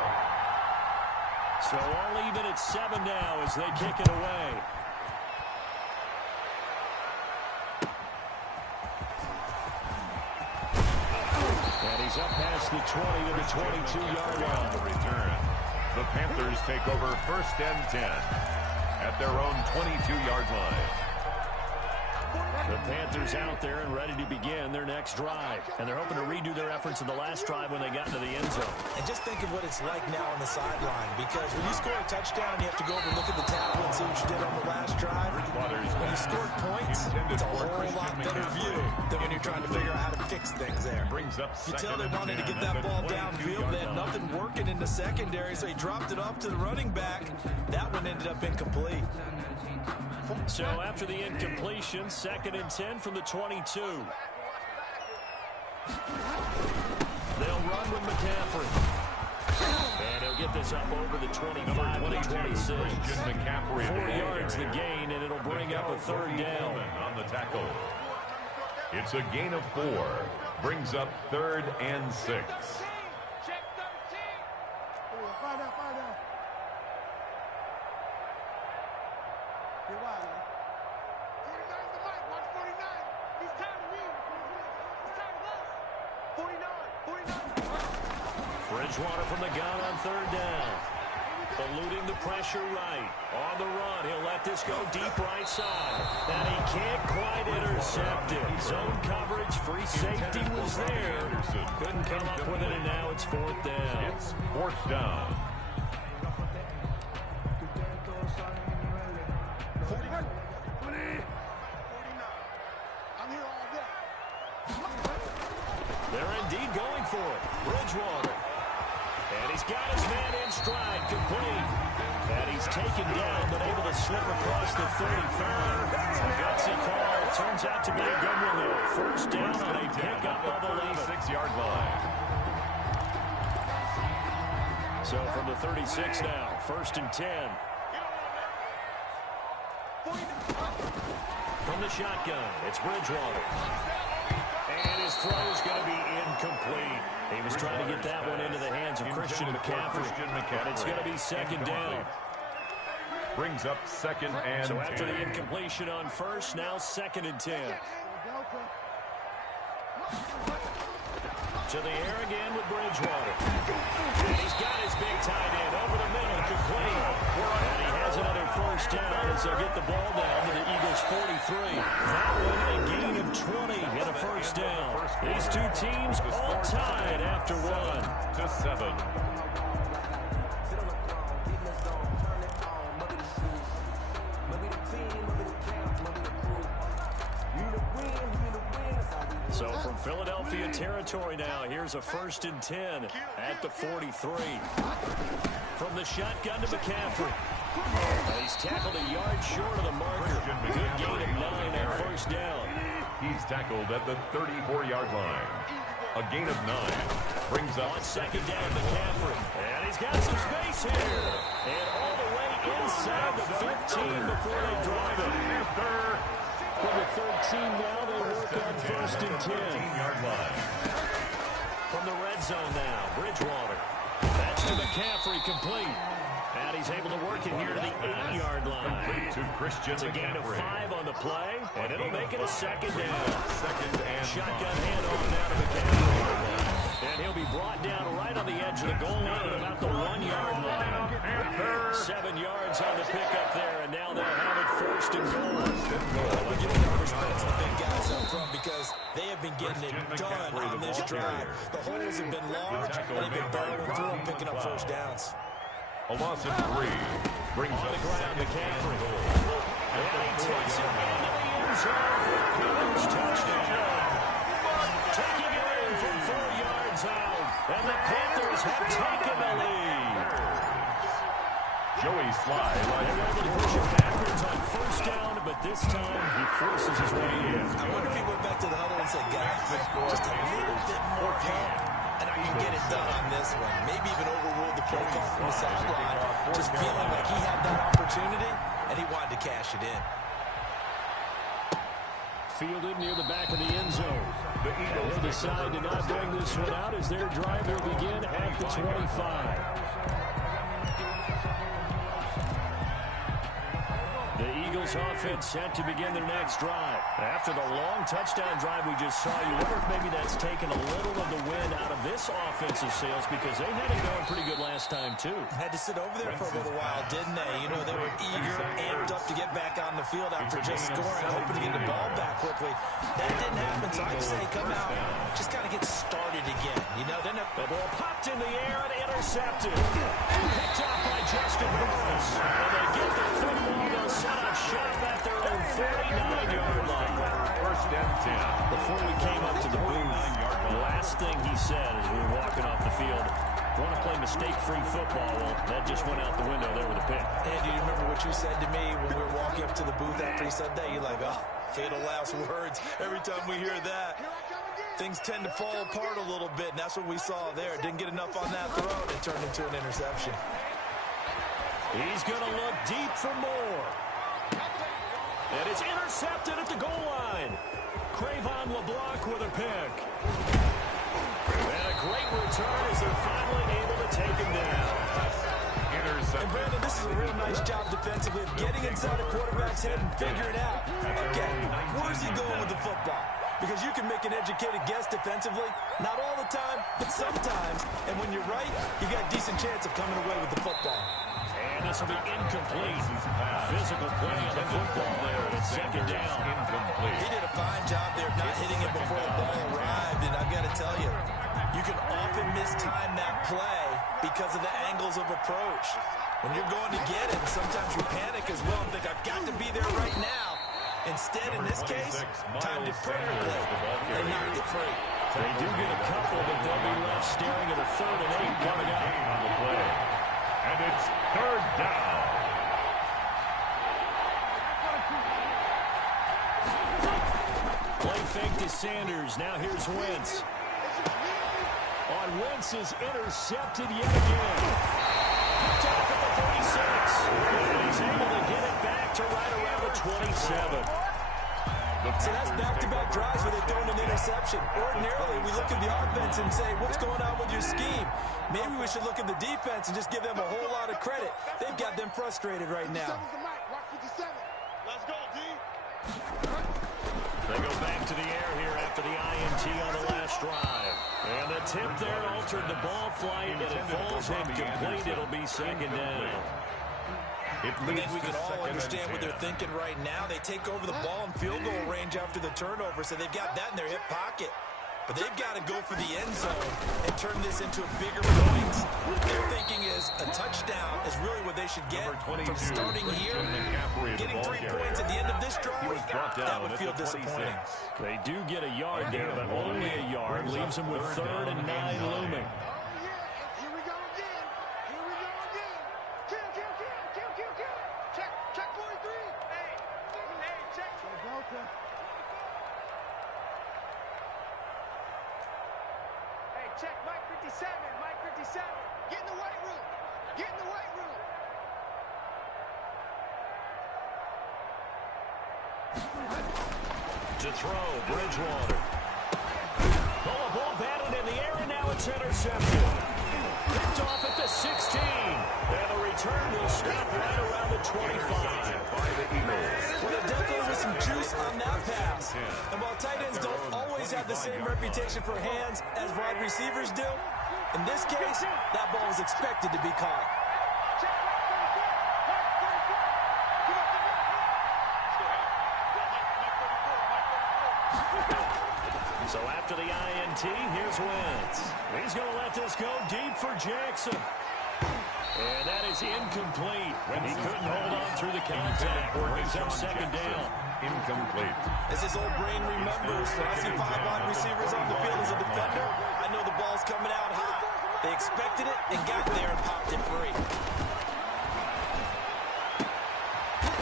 So all even at 7 now as they kick it away. And he's up past the 20 to the 22-yard line. The return. The Panthers take over first and 10 at their own 22-yard line. The Panthers out there and ready to begin their next drive. And they're hoping to redo their efforts in the last drive when they got into the end zone. And just think of what it's like now on the sideline. Because when you score a touchdown, you have to go over and look at the tablet and see what you did on the last drive. When you scored points, it's a whole lot better view than when you're trying to figure out how to fix things there. You tell they wanted to get that ball downfield. They had nothing working in the secondary, so he dropped it off to the running back. That one ended up incomplete. So after the incompletion, 2nd and 10 from the 22. They'll run with McCaffrey. And he'll get this up over the 25 to 26. 4 yards the gain, and it'll bring up a 3rd down. On the tackle. It's a gain of 4. Brings up 3rd and 6. Bridgewater from the gun on 3rd down. Eluding the pressure right. On the run, he'll let this go deep right side. And he can't quite intercept it. Zone coverage, free safety was there. Couldn't come up with it, and now it's 4th down. It's 4th down. indeed going for it. Bridgewater. And he's got his man in stride, complete. And he's taken down, but able to slip across the 35. A gutsy call. Turns out to be a good one, though. First down on a pickup of 11. 6-yard line. So from the 36 now, 1st and 10. From the shotgun, it's Bridgewater. And his throw is going to be incomplete. He was trying to get that one into the hands of Christian McCaffrey. But it's going to be 2nd down. Brings up 2nd and 10. So after the incompletion on 1st, now 2nd and 10. To the air again with Bridgewater. And he's got his big tight end over the middle, complete. And he has another 1st down as they'll get the ball down to the Eagles' 43. That one a gain of 20 and a 1st down. These two teams all tied after 1. To 7. So from Philadelphia territory now, here's a 1st and 10 at the 43. From the shotgun to McCaffrey. He's tackled a yard short of the marker. Good gain of 9 at 1st down. He's tackled at the 34-yard line. A gain of 9. Brings up on 2nd down, McCaffrey. And he's got some space here. And all the way inside the 15 before they drive it. From the 13 now, they work on 1st and 10. 15-yard line. From the red zone now, Bridgewater. That's to McCaffrey, complete. And he's able to work it here to the 8-yard line. Complete to Christian It's a gain of 5 on the play, and it'll make it a 2nd down. 2nd and shotgun handoff now to McCaffrey. And he'll be brought down right on the edge of the goal line at about the 1-yard line. 7 yards on the pickup there, and now they'll have it 1st and goal. We're giving up respect to the big guys up front because they have been getting it done on this drive. The holes have been large, and they've been barreling through and picking up 1st downs. A loss of 3. Brings On up the ground, 2nd McCaffrey. and And he takes it into the end zone for a Panthers touchdown. Taking it in from 4 yards out. And the Panthers have taken the lead. Joey Sly. They're able to push it backwards on 1st down, but this time he forces his way in. I wonder if he went back to the huddle and said, guys, just a little bit more help, and I can get it done on this one. Maybe even overruled the play call from the sideline, just feeling like he had that opportunity, and he wanted to cash it in. Fielded near the back of the end zone. They'll decide to not bring this one out as their drive will begin at the 25. The Eagles offense set to begin their next drive. After the long touchdown drive we just saw, you wonder if maybe that's taken a little of the wind out of this offensive sails because they had it going pretty good last time too. Had to sit over there for a little while, didn't they? You know, they were eager, amped up to get back on the field after just scoring, hoping to get the ball back quickly. That didn't happen, so I'd say come out, just kind of get started again. You know, then the ball popped in the air and intercepted. Picked up by Justin Burris. And they get the football. They'll set up shop at their own 49-yard line. 1st and 10. Before we came up to the booth, the last thing he said as we were walking off the field, want to play mistake-free football. Well, that just went out the window there with a pick. And do you remember what you said to me when we were walking up to the booth after he said that? You're like, oh, fatal last words. Every time we hear that, things tend to fall apart a little bit, and that's what we saw there. Didn't get enough on that throw, and it turned into an interception. He's going to look deep for more. And it's intercepted at the goal line. Crayvon LeBlanc with a pick. And a great return as they're finally able to take him down. And Brandon, this is a real nice job defensively of getting inside a quarterback's head and figuring out, okay, where's he going with the football? Because you can make an educated guess defensively, not all the time, but sometimes. And when you're right, you got a decent chance of coming away with the football. And this will be incomplete. Physical play on the football there. It's 2nd down. Incomplete. He did a fine job there of not hitting it before the ball arrived. And I've got to tell you, you can often mistime that play because of the angles of approach. When you're going to get it, sometimes you panic as well and think, I've got to be there right now. Instead, in this case, timed it perfectly and knocked it free. They do get a couple, but they'll be left staring at a 3rd and 8 coming up. On the play. And it's 3rd down. Play fake to Sanders. Now here's Wentz. On Wentz is intercepted yet again. Picked off at the 36. And he's able to get it back to right around the 27. So that's back-to-back drives where they throw an interception. Ordinarily, we look at the offense and say, what's going on with your scheme? Maybe we should look at the defense and just give them a whole lot of credit. They've got them frustrated right now. Let's go, D. They go back to the air here after the INT on the last drive. And the tip there altered the ball flight, and it falls incomplete. It'll be 2nd down. I think we can all understand what they're thinking right now. They take over the ball in field goal range after the turnover, so they've got that in their hip pocket. But they've got to go for the end zone and turn this into a bigger point. Their thinking is a touchdown is really what they should get from starting here. Getting 3 points at the end of this drive, that would feel disappointing. They do get a yard there, but only a yard. Leaves them with 3rd and 9 looming. Check, Mike 57, Mike 57. Get in the weight room. Get in the weight room. To throw, Bridgewater. Oh, a ball batted in the air, and now it's intercepted. Picked off at the 16. And the return will stop right around the 25. Well, there definitely was some juice on that pass. And while tight ends don't always have the same reputation for hands as wide receivers do, in this case, that ball was expected to be caught. So after the INT, here's Wentz. He's going to let this go deep for Jackson. And that is incomplete. He couldn't hold on through the contact. Brings up 2nd down. Incomplete. As his old brain remembers, when I see 5 wide receivers on the field as a defender, I know the ball's coming out hot. They expected it and got there and popped it free.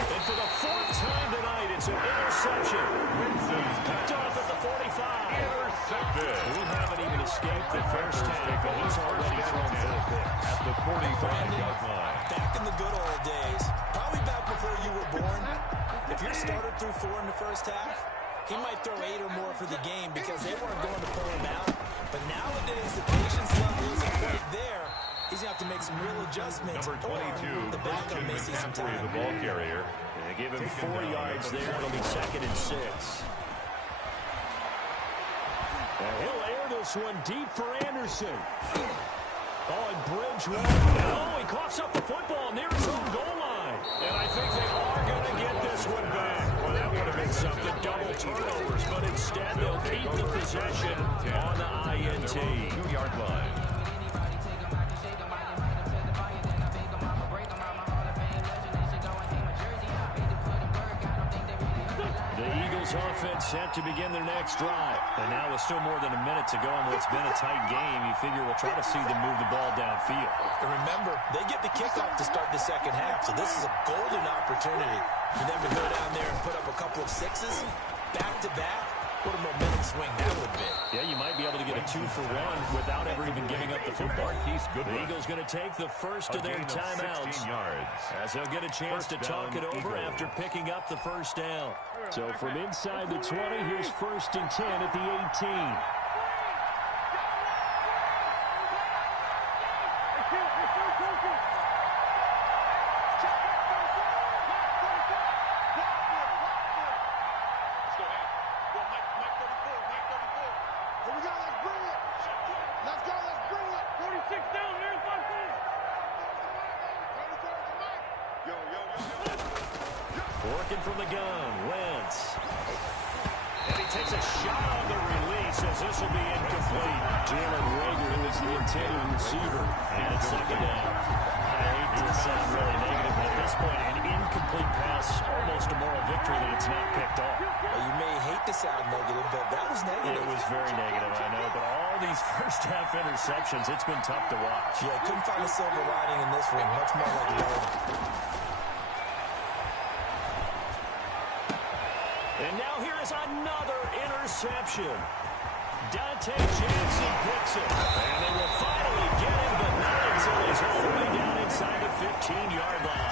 And for the 4th time tonight, it's an interception. Picked off at the 45. Intercepted. We haven't even escaped the first half, and he's already thrown for a pick. At the 45-yard line. Back in the good old days, probably back before you were born, if your starter threw 4 in the first half, he might throw 8 or more for the game because they weren't going to pull him out. But nowadays, the patience level isn't quite there. He's going to have to make some real adjustments. Number 22, the backup may see some time. the ball carrier. They give him 4 yards there. It'll be 2nd and 6. And he'll air this one deep for Anderson. Oh, and Bridgewater. Oh, he coughs up the football near his own goal line. And I think they are going to get this one back. Well, that would have been something. Double turnovers, but instead they'll keep the possession on the INT. 2-yard line. The Eagles offense set to begin their next drive. And now with still more than a minute to go in what's been a tight game, you figure we'll try to see them move the ball downfield. And remember, they get the kickoff to start the second half, so this is a golden opportunity for them to go down there and put up a couple of 6s, back-to-back. What a momentum swing that would be. Yeah, you might be able to get a 2-for-1 without ever even giving up the football. The Eagles going to take the first of their timeouts as they'll get a chance to talk it over after picking up the first down. So from inside the 20, here's 1st and 10 at the 18. Working from the gun, Wentz. And he takes a shot on the release as this will be incomplete. Jalen Rager is the intended receiver. And it's 2nd down. I hate to sound really negative, but at this point, an incomplete pass, almost a moral victory. victory that it's not picked off. Well, you may hate to sound negative, but that was negative. It was very negative, I know. But all these first-half interceptions, it's been tough to watch. Yeah, I couldn't find a silver lining in this one. Much more like lead. And now here is another interception. Dante Jackson picks it. And they will finally get him, but not until he's all the way down inside the 15-yard line.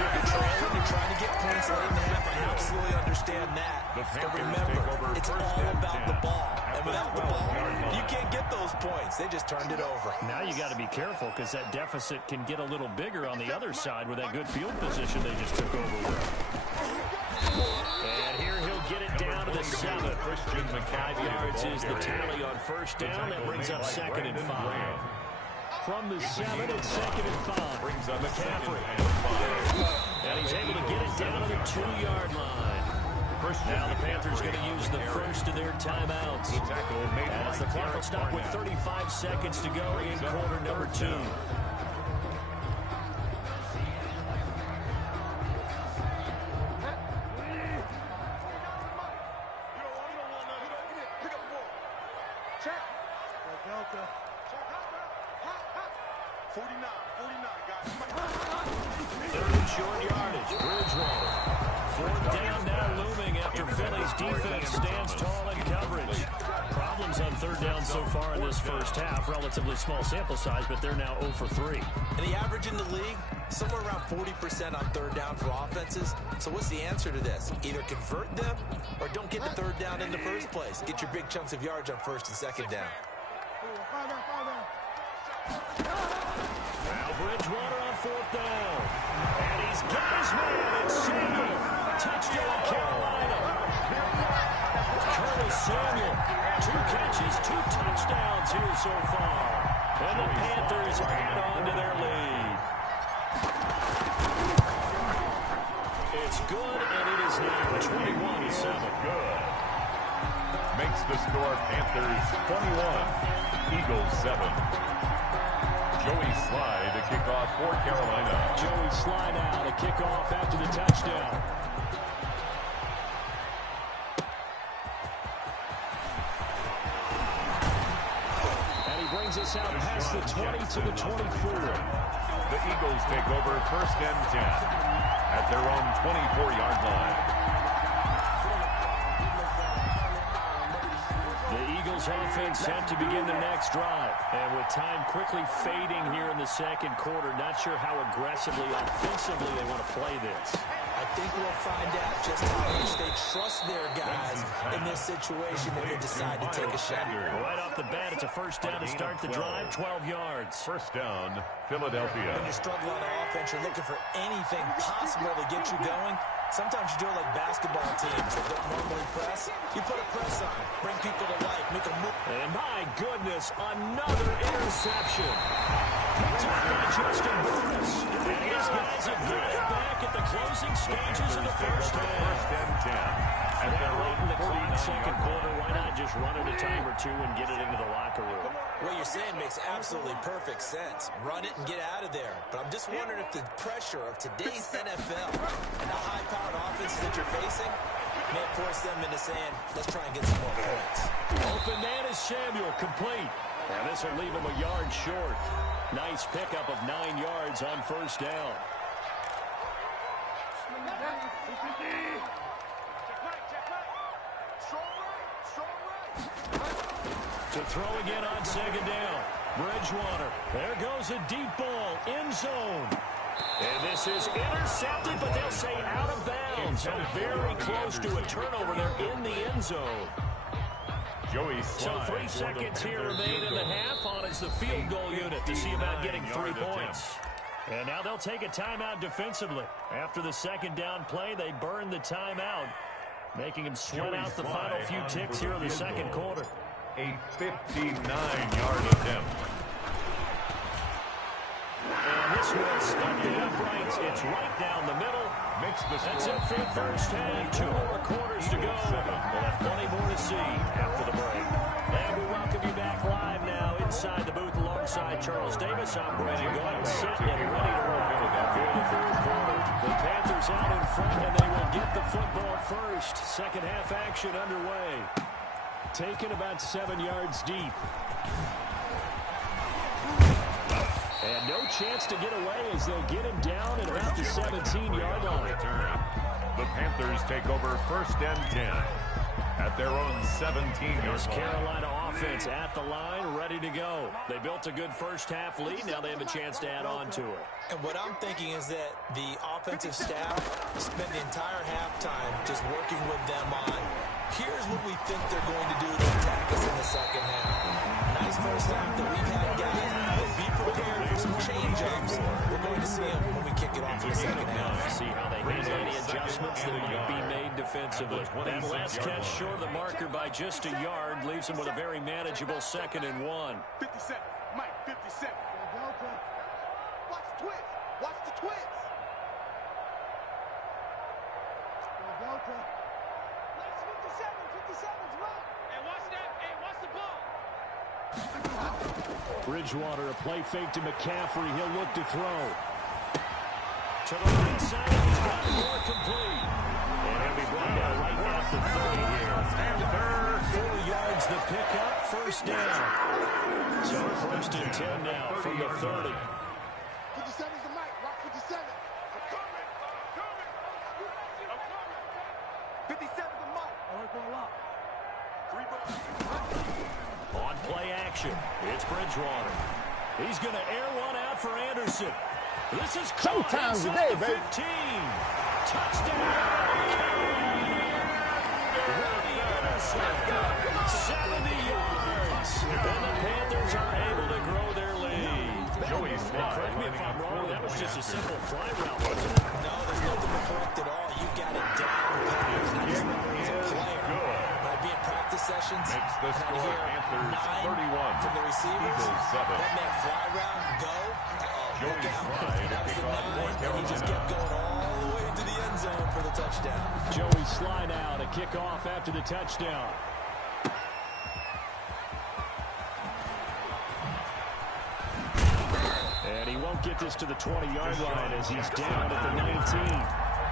You're trailing, you're trying to get points late in the half. I absolutely understand that. But remember, it's all about the ball. And without the ball, you can't get those points. They just turned it over. Now you got to be careful because that deficit can get a little bigger on the other side with that good field position they just took over with. And here he'll get it down to the 7. 5 yards is the tally on first down. That brings up 2nd and 5. From the 7, it's 2nd and 5. Brings up McCaffrey. And he's able to get it down to the 2-yard line. Now the Panthers going to use the first of their timeouts. As the clock will stop with 35 seconds to go in quarter number 2. Short yardage, Bridgewater. 4th down now looming after Philly's defense stands tall in coverage. Problems on 3rd down so far in this first half. Relatively small sample size, but they're now 0 for 3. And the average in the league, somewhere around 40% on 3rd down for offenses. So what's the answer to this? Either convert them or don't get the 3rd down in the first place. Get your big chunks of yards on 1st and 2nd down. Now Bridgewater on 4th down. And he's got his man. It's Samuel. Touchdown, Carolina. Curtis Samuel. 2 catches, 2 touchdowns here so far. And the Panthers add on to their lead. It's good, and it is now 21-7. Good. Makes the score Panthers 21, Eagles 7. Joey Sly to kick off for Carolina. Joey Sly now to kick off after the touchdown. And he brings us out past the 20 to the 24. The Eagles take over 1st and 10 at their own 24-yard line. Offense set to begin the next drive. And with time quickly fading here in the 2nd quarter, not sure how aggressively, offensively they want to play this. I think we'll find out just how much they trust their guys in this situation if they decide to take a shot. Right off the bat, it's a 1st down to start the drive, 12 yards. 1st down, Philadelphia. When you're struggling on offense, you're looking for anything possible to get you going. Sometimes you do it like basketball teams that don't normally press. You put a press on, bring people to life, make them move. And my goodness, another interception. Picked up by Justin Burris. And his guys have got it back at the closing stages of the first half. 1st and 10. And they're late in the clock, 2nd quarter. Why not just run it a time or 2 and get it into the locker room? What you're saying makes absolutely perfect sense. Run it and get out of there. But I'm just wondering if the pressure of today's NFL and the high-powered offenses that you're facing may force them into saying, let's try and get some more points. Open man is Samuel, complete. And this will leave him a yard short. Nice pickup of 9 yards on 1st down. To throw again on 2nd down. Bridgewater. There goes a deep ball. End zone. And this is intercepted, but they'll say out of bounds. So very close to a turnover there in the end zone. Joey So 3 seconds here remain in the half on as the field goal unit to see about getting 3 points. And now they'll take a timeout defensively. After the 2nd down play, they burn the timeout, making him sweat out the final few ticks here in the 2nd quarter. A 59-yard attempt. And this one stuck the uprights. It's right down the middle. That's it for the first half. 2 more quarters to go. We'll have plenty more to see after the break. And we welcome you back live now inside the booth alongside Charles Davis. I'm Brandon Glenn, set and ready to rock for the 3rd quarter. The Panthers out in front, and they will get the first. Second half action underway. Taken about 7 yards deep. And no chance to get away as they'll get him down at about the 17-yard line. The Panthers take over first and 10 at their own 17-yard line. Carolina offense at the line, ready to go. They built a good first-half lead. Now they have a chance to add on to it. And what I'm thinking is that the offensive staff spent the entire halftime just working with them on, here's what we think they're going to do to attack us in the second half. Nice first half that we've had, guys. But be prepared for some change-ups. We're going to see them when we kick it off in the second half. See how they handle any adjustments that might be made defensively. That last catch short of the marker by just a yard leaves them with a very manageable 2nd and 1. 57. Mike, 57. Watch the twist. Watch the twist. Delta. Let's 57. 57's right. And watch that. Hey, watch the ball. Bridgewater, a play fake to McCaffrey. He'll look to throw. To the right side, he's got it more complete. And he'll be brought down right at the 30 here. And 4 yards the pickup, first down. So first and 10 now from the 30. 57's the mic. Watch 57. I'm coming. 57's the mic. On play action, it's Bridgewater. He's going to air one out for Anderson. This is Showtime today, baby. 15. Touchdown. Robbie Anderson. 70 yards. And the Panthers are able to grow their lead. Joey Now, correct me if I'm wrong, that was just a simple fly route, wasn't it? No, there's nothing to correct at all. You got it down pat. I just remember as a player. When I'd be in practice sessions, Makes the and I'd score hear Panthers 9 31. from the receivers. Eagles 7. That meant fly route, go. Joey Look out. Slide That was to the kick off 9, North and he just Carolina. kept going all the way into the end zone for the touchdown. Joey Slide out, a kickoff after the touchdown. And he won't get this to the 20-yard line as he's down at the 19.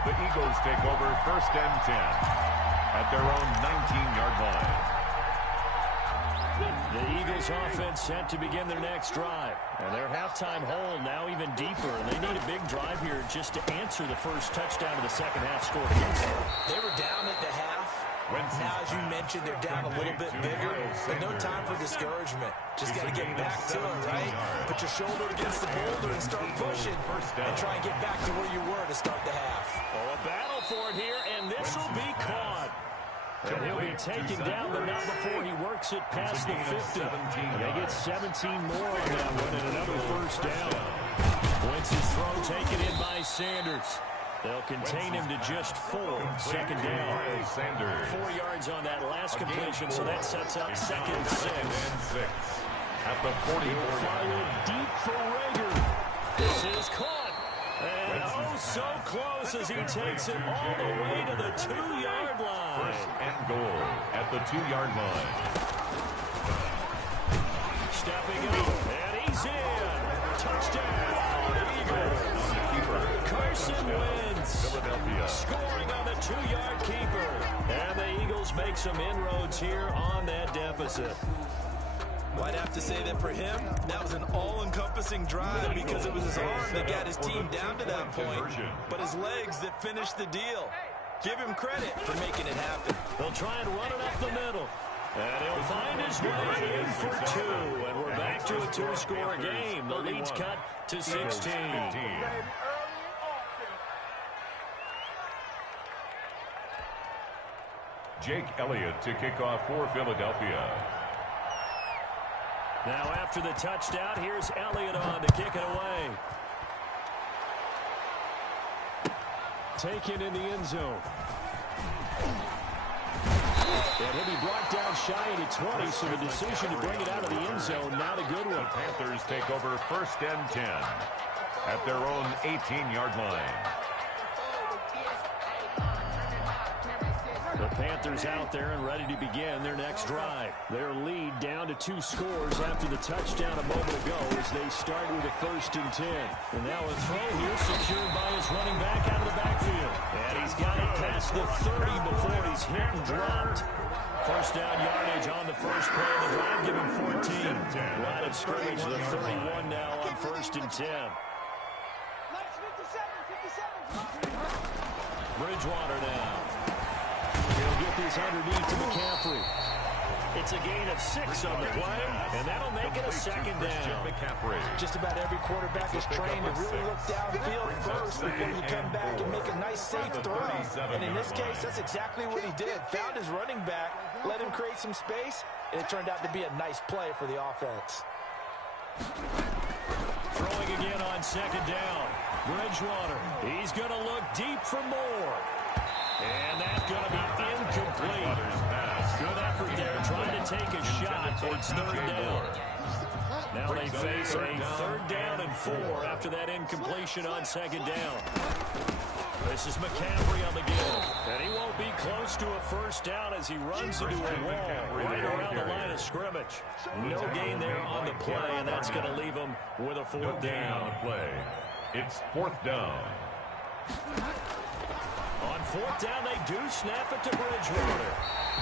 The Eagles take over first and 10 at their own 19-yard line. The Eagles offense set to begin their next drive. And their halftime hole now even deeper. And they need a big drive here just to answer the first touchdown of the second half scored against them. They were down at the half. Now, as you mentioned, they're down a little bit bigger, but no time for discouragement. Just got to get back to it, right? Put your shoulder against the boulder and start pushing and try and get back to where you were to start the half. Oh, a battle for it here, and this will be caught. And he'll be taken down, but not before he works it past the 50. And they get 17 more on that one and another first down. Wentz's throw taken in by Sanders. They'll contain him to just 4. Second down. 4 yards on that last completion, so that sets up second and 6. At the 44-yard Fire line. deep for Rager. This is caught. And oh, so close as he takes it all the way to the 2-yard line. First and goal at the 2-yard line. Stepping up, and he's in. Touchdown, Eagles. Carson Wentz Philadelphia. scoring on the 2-yard keeper. And the Eagles make some inroads here on that deficit. Well, I'd have to say that for him, that was an all-encompassing drive because it was his arm that got his team down to that point, but his legs that finished the deal. Give him credit for making it happen. They'll try and run it up the middle. And he'll find his way in for 2. And we're back to a 2-score game. The lead's cut to 16. Jake Elliott to kick off for Philadelphia. Now after the touchdown, here's Elliott on to kick it away. Taken in the end zone. And he'll be brought down shy of the 20, so the decision to bring it out of the end zone, not a good one. The Panthers take over first and 10 at their own 18-yard line. The Panthers out there and ready to begin their next drive. Their lead down to 2 scores after the touchdown a moment ago as they start with a 1st and 10. And now a throw here secured by his running back out of the backfield. And he's got it past the 30 before he's hit and dropped. First down yardage on the first play of the drive, give him 14. Line of scrimmage, the 31 now on 1st and 10. Bridgewater now. He'll get this underneath to McCaffrey. It's a gain of 6 on the play, and that'll make it a 2nd down. Just about every quarterback is trained to really look downfield first before you come back and make a nice, safe throw. And in this case, that's exactly what he did. Found his running back, let him create some space, and it turned out to be a nice play for the offense. Throwing again on 2nd down. Bridgewater, he's going to look deep for more. And that's going to be incomplete. Good effort there, trying to take a shot, but it's 3rd down. Now they face a 3rd down and 4 after that incompletion on 2nd down. This is McCaffrey on the give. And he won't be close to a 1st down as he runs into a wall right around the line of scrimmage. No gain there on the play, and that's going to leave him with a 4th down. It's 4th down. On 4th down, they do snap it to Bridgewater.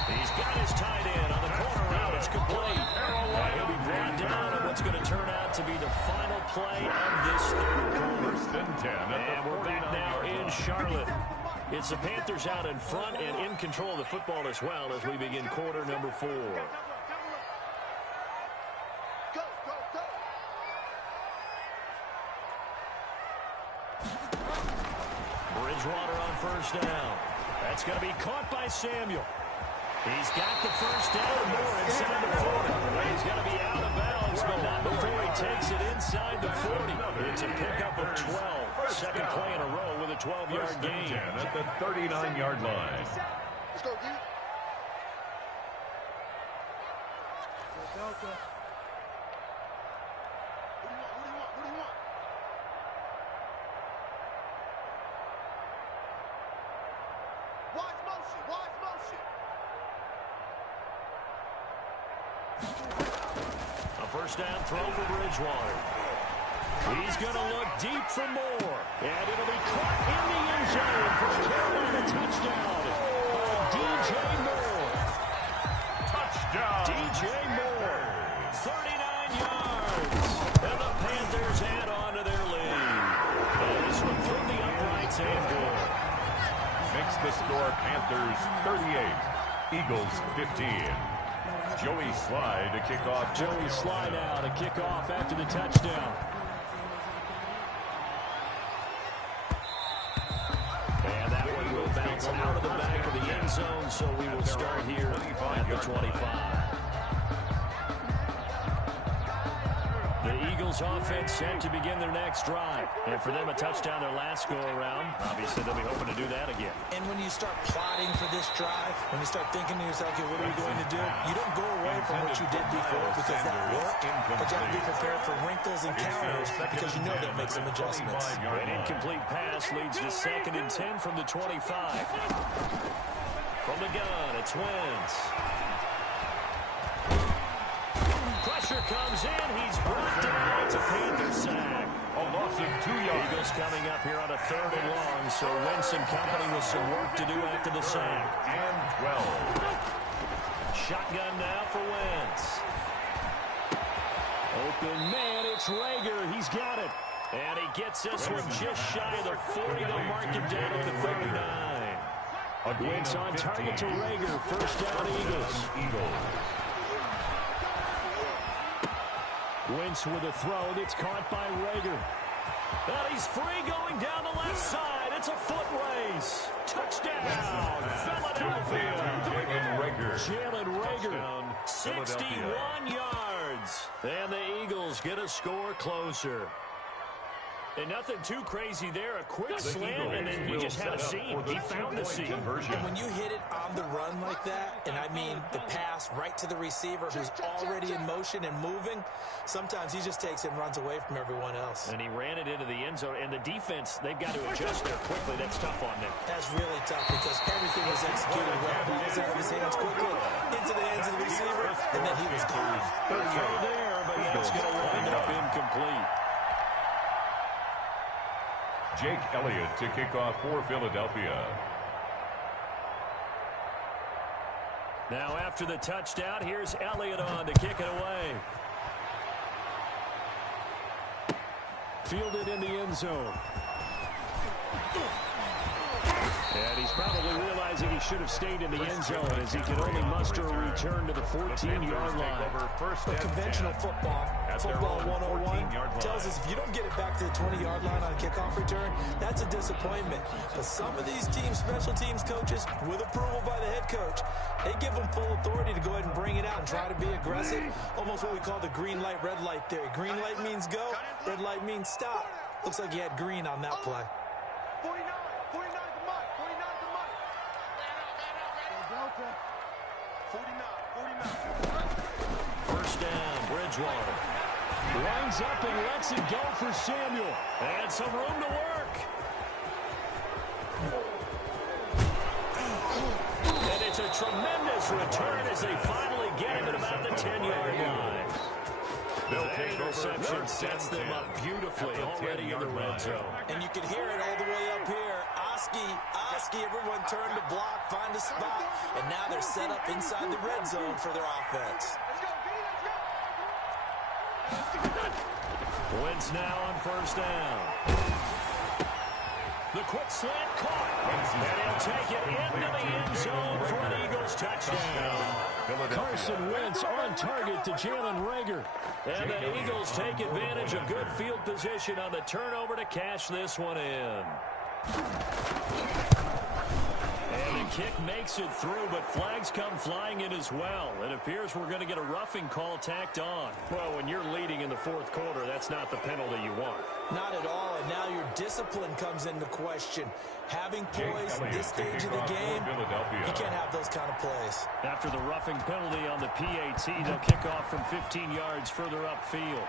He's got his tight end on the corner route. It's complete. He'll be brought down on what's going to turn out to be the final play of this 3rd quarter. 1st and 10. And we're back now in Charlotte. It's the Panthers out in front and in control of the football as well as we begin quarter number 4. Bridgewater on 1st down. That's going to be caught by Samuel. He's got the 1st down and more inside the 40. He's going to be out of bounds, but not before he takes it inside the 40. It's a pickup of 12. 2nd play in a row with a 12-yard gain. At the 39-yard line. Let's go, D. A 1st down throw for Bridgewater. He's going to look deep for more. And it'll be caught in the end zone for a Carolina touchdown by DJ Moore. Touchdown. DJ Moore, 39 yards. And the Panthers add on to their lead. And this one through the uprights and good. Makes the score Panthers 38, Eagles 15. Joey Sly to kick off. Joey Sly now to kick off after the touchdown. And that one will bounce out of the back of the end zone, so we will start here at the 25. The Eagles offense set to begin their next drive. And for them, a touchdown their last go-around. Obviously, they'll be hoping to do that again. And when you start plotting for this drive, when you start thinking to yourself, okay, what are we going to do? You don't go away from what you did before because that worked, but you have to be prepared for wrinkles and counters because you know they'll make some adjustments. An incomplete pass leads to 2nd and 10 from the 25. From the gun, it's Wentz. Pressure comes in. He's brought down. It's a Panther sack. A loss of 2 yards. Eagles coming up here on a 3rd and long, so Wentz and company with some work to do after the sack. And 12. Shotgun now for Wentz. Open man, it's Rager. He's got it. And he gets this one just shy of the 40. They'll mark him down at the 39. Wentz on target to Rager. 1st down, Eagles. Wentz with a throw that's caught by Rager. And he's free going down the left side. It's a foot race. Touchdown, Philadelphia. Jalen Rager, 61 yards. And the Eagles get a score closer. And nothing too crazy there. A quick slant, and then he just had a seam. He found the seam. And when you hit it on the run like that, and I mean the pass right to the receiver who's already in motion and moving, sometimes he just takes it and runs away from everyone else. And he ran it into the end zone. And the defense, they've got to adjust there quickly. That's tough on them. That's really tough because everything was was executed well. Ball was out of his hands quickly, into the hands of the receiver, and then he was gone. Good throw there, but that's going to wind up incomplete. Jake Elliott to kick off for Philadelphia. Now after the touchdown, here's Elliott on to kick it away. Fielded in the end zone. And he's probably realizing he should have stayed in the end zone as he can only muster a return to the 14-yard line. But conventional football 101, tells us if you don't get it back to the 20-yard line on a kickoff return, that's a disappointment. But some of these teams, special teams coaches, with approval by the head coach, they give them full authority to go ahead and bring it out and try to be aggressive. Almost what we call the green light, red light theory. Green light means go, red light means stop. Looks like he had green on that play. 49 to Mike. 49 to Mike. 49. First down, Bridgewater. Lines up and lets it go for Samuel. And some room to work. And it's a tremendous return as they finally get him at about the 10-yard line. That interception sets them up beautifully already in the red zone. And you can hear it all the way up here. Oski, everyone turned to block, find a spot, and now they're set up inside the red zone for their offense. Wentz now on first down. The quick slant caught. And he'll take it into the end zone for an Eagles touchdown. Carson Wentz on target to Jalen Reagor. And the Eagles take advantage of good field position on the turnover to cash this one in. And the kick makes it through, but flags come flying in as well. It appears we're going to get a roughing call tacked on. Well, when you're leading in the fourth quarter, that's not the penalty you want. Not at all, and now your discipline comes into question. Having poise at this stage of the game, you can't have those kind of plays. After the roughing penalty on the PAT, they'll kick off from 15 yards further upfield.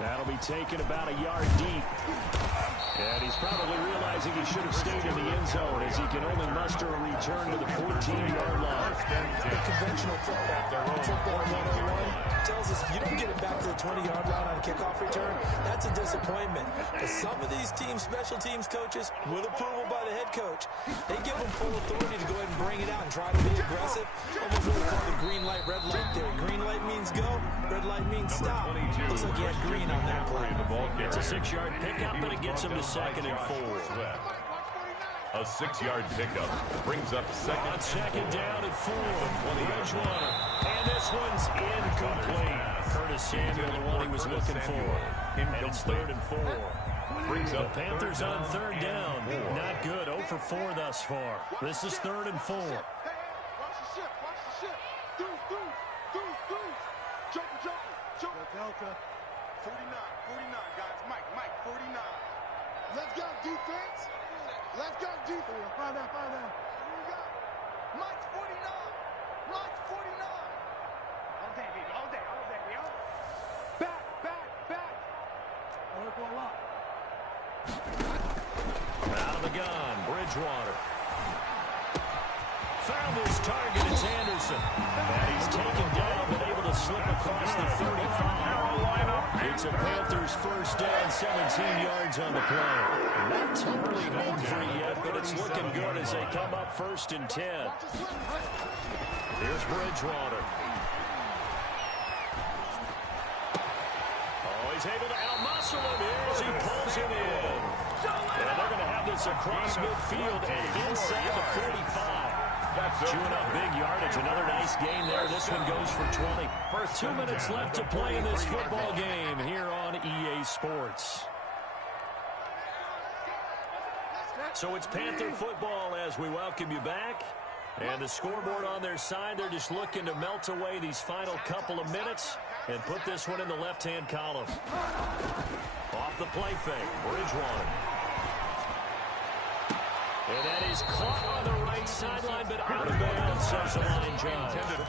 That'll be taken about a yard deep. And he's probably realizing he should have stayed in the end zone as he can only muster a return to the 14-yard line. The conventional football 101 tells us if you don't get it back to the 20-yard line on a kickoff return, that's a disappointment. But some of these teams, special teams coaches, with approval by the head coach, they give them full authority to go ahead and bring it out and try to be aggressive. Almost what we call the green light, red light theory. Green light means go, red light means stop. Looks like he had green on that play. It's a 6-yard pickup, but it gets him to 2nd and 4. A 6-yard pickup brings up second. On second down at 4. Bridgewater. And this one's incomplete. Curtis Samuel, the one he was looking for. And it's 3rd and 4. Brings The up Panthers on 3rd down. Not good. 0 for 4 thus far. This is 3rd and 4. Watch the ship. Deuce. Joker. Delta. 49, guys. Mike, 49. Let's go, defense. Find out. Who we got? Mike's 49. All day, baby. Back. Oh, it's going up. Out of the gun, Bridgewater. Found his target, it's Anderson. And he's taken down, but able to slip across the 35. It's a Panthers first down, 17 yards on the play. Not totally home free yet, but it's looking good as they come up 1st and 10. Here's Bridgewater. Oh, he's able to outmuscle him here as he pulls him in. And they're going to have this across midfield and inside the 45. Chewing up big yardage. Another nice gain there. This one goes for 20. 2 minutes left to play in this football game here on EA Sports. So it's Panther football as we welcome you back. And the scoreboard on their side, they're just looking to melt away these final couple of minutes and put this one in the left-hand column. Off the play fake, Bridgewater. And that is caught on the right sideline, but out of bounds, says the line judge. The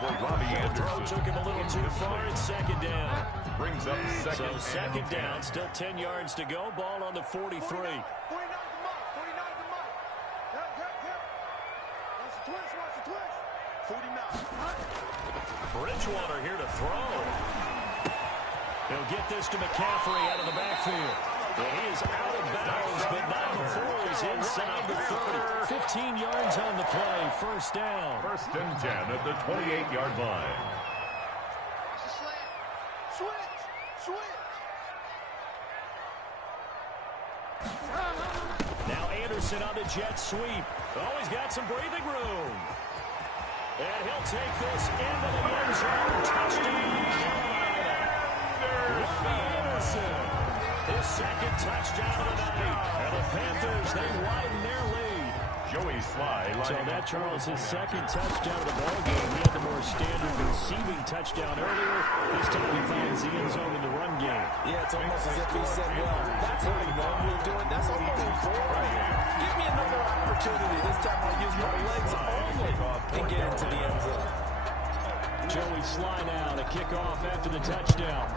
throw took him a little too far. It's 2nd down. Brings up second. So 2nd down, still 10 yards to go. Ball on the 43. 49 to Mike. Bridgewater here to throw. He'll get this to McCaffrey out of the backfield. And he is out of bounds, but not before he's inside the 30. 15 yards on the play, first down. First and 10 at the 28-yard line. Now Anderson on the jet sweep. Oh, he's got some breathing room. And he'll take this into the end zone. Touchdown, Anderson. His second touchdown of the night. And the Panthers, they widen their lead. Joey Sly. So that, Charles, his second touchdown of the ballgame. He had the more standard receiving touchdown earlier. This time he finds the end zone in the run game. Yeah, it's almost as if he said, well, that's how I normally do it. That's almost boring. Give me another opportunity. This time I'll use my legs only and get into the end zone. Joey Sly now to kick off after the touchdown.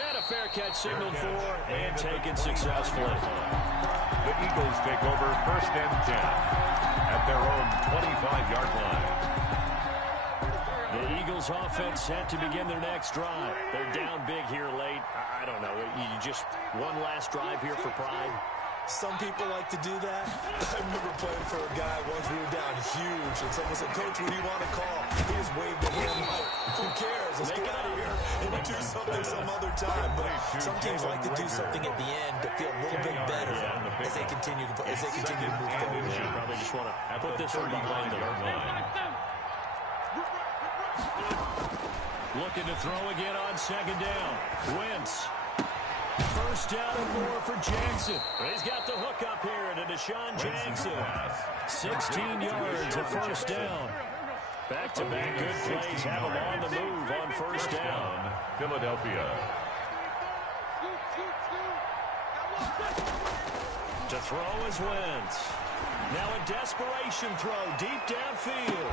And a fair catch signaled for and taken successfully. The Eagles take over first and 10 at their own 25-yard line. The Eagles offense set to begin their next drive. They're down big here late. I don't know. You just one last drive here for pride. Some people like to do that. I remember playing for a guy once we were down huge, and someone said, "Coach, what do you want to call?" He just waved at him like, "Who cares? Let's get out of here and do something some other time." But some teams like to do something at the end to feel a little bit better as they continue to move forward. Yeah, probably just want to put this one behind them. Looking to throw again on second down. Wentz. First down and more for Jackson. He's got the hook up here to Deshaun Jackson. 16 yards at first down. Back-to-back good plays have him on the move on first down. Philadelphia. To throw is Wentz. Now a desperation throw deep downfield.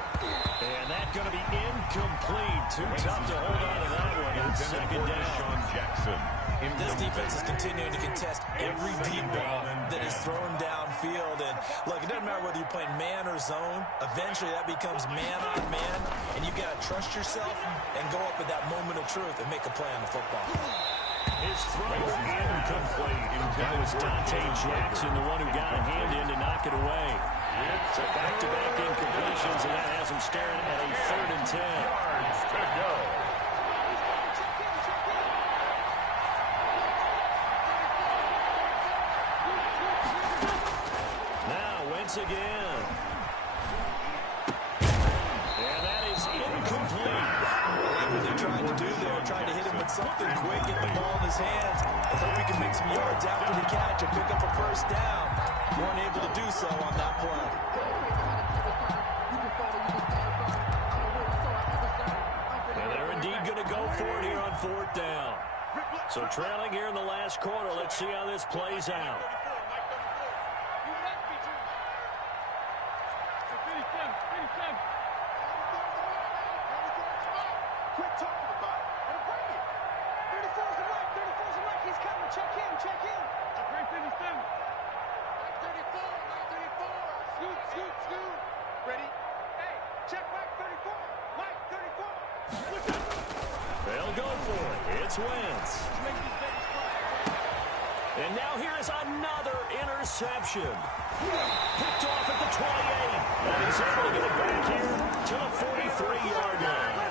And that's going to be incomplete. Too tough to hold on to that one. It's second down. Deshaun Jackson. This defense is continuing to contest every deep ball that is thrown downfield. And look, it doesn't matter whether you're playing man or zone. Eventually that becomes man on man. And you got to trust yourself and go up at that moment of truth and make a play on the football. His throw incomplete. That was Dante Jackson, the one who got a hand in to knock it away. So back-to-back incompletions, and that has him staring at a 3rd and 10. Yards to go. Again. And that is incomplete. What they tried to do there, tried to hit him with something quick, get the ball in his hands, and hope he can make some yards after the catch and pick up a first down. Weren't able to do so on that play. And they're indeed going to go for it here on 4th down. So trailing here in the last quarter. Let's see how this plays out. Quit talking about it. And bring it. 34's the right. 34's the right. He's coming. Check in. Check in. Mike 34. Mike 34. Scoot, scoot, scoot. Ready? Hey, check Mike 34. Mike 34. They'll go for it. It's Wentz. And now here is another interception. Picked off at the 28. And he's able to get it back here to the 43-yard line.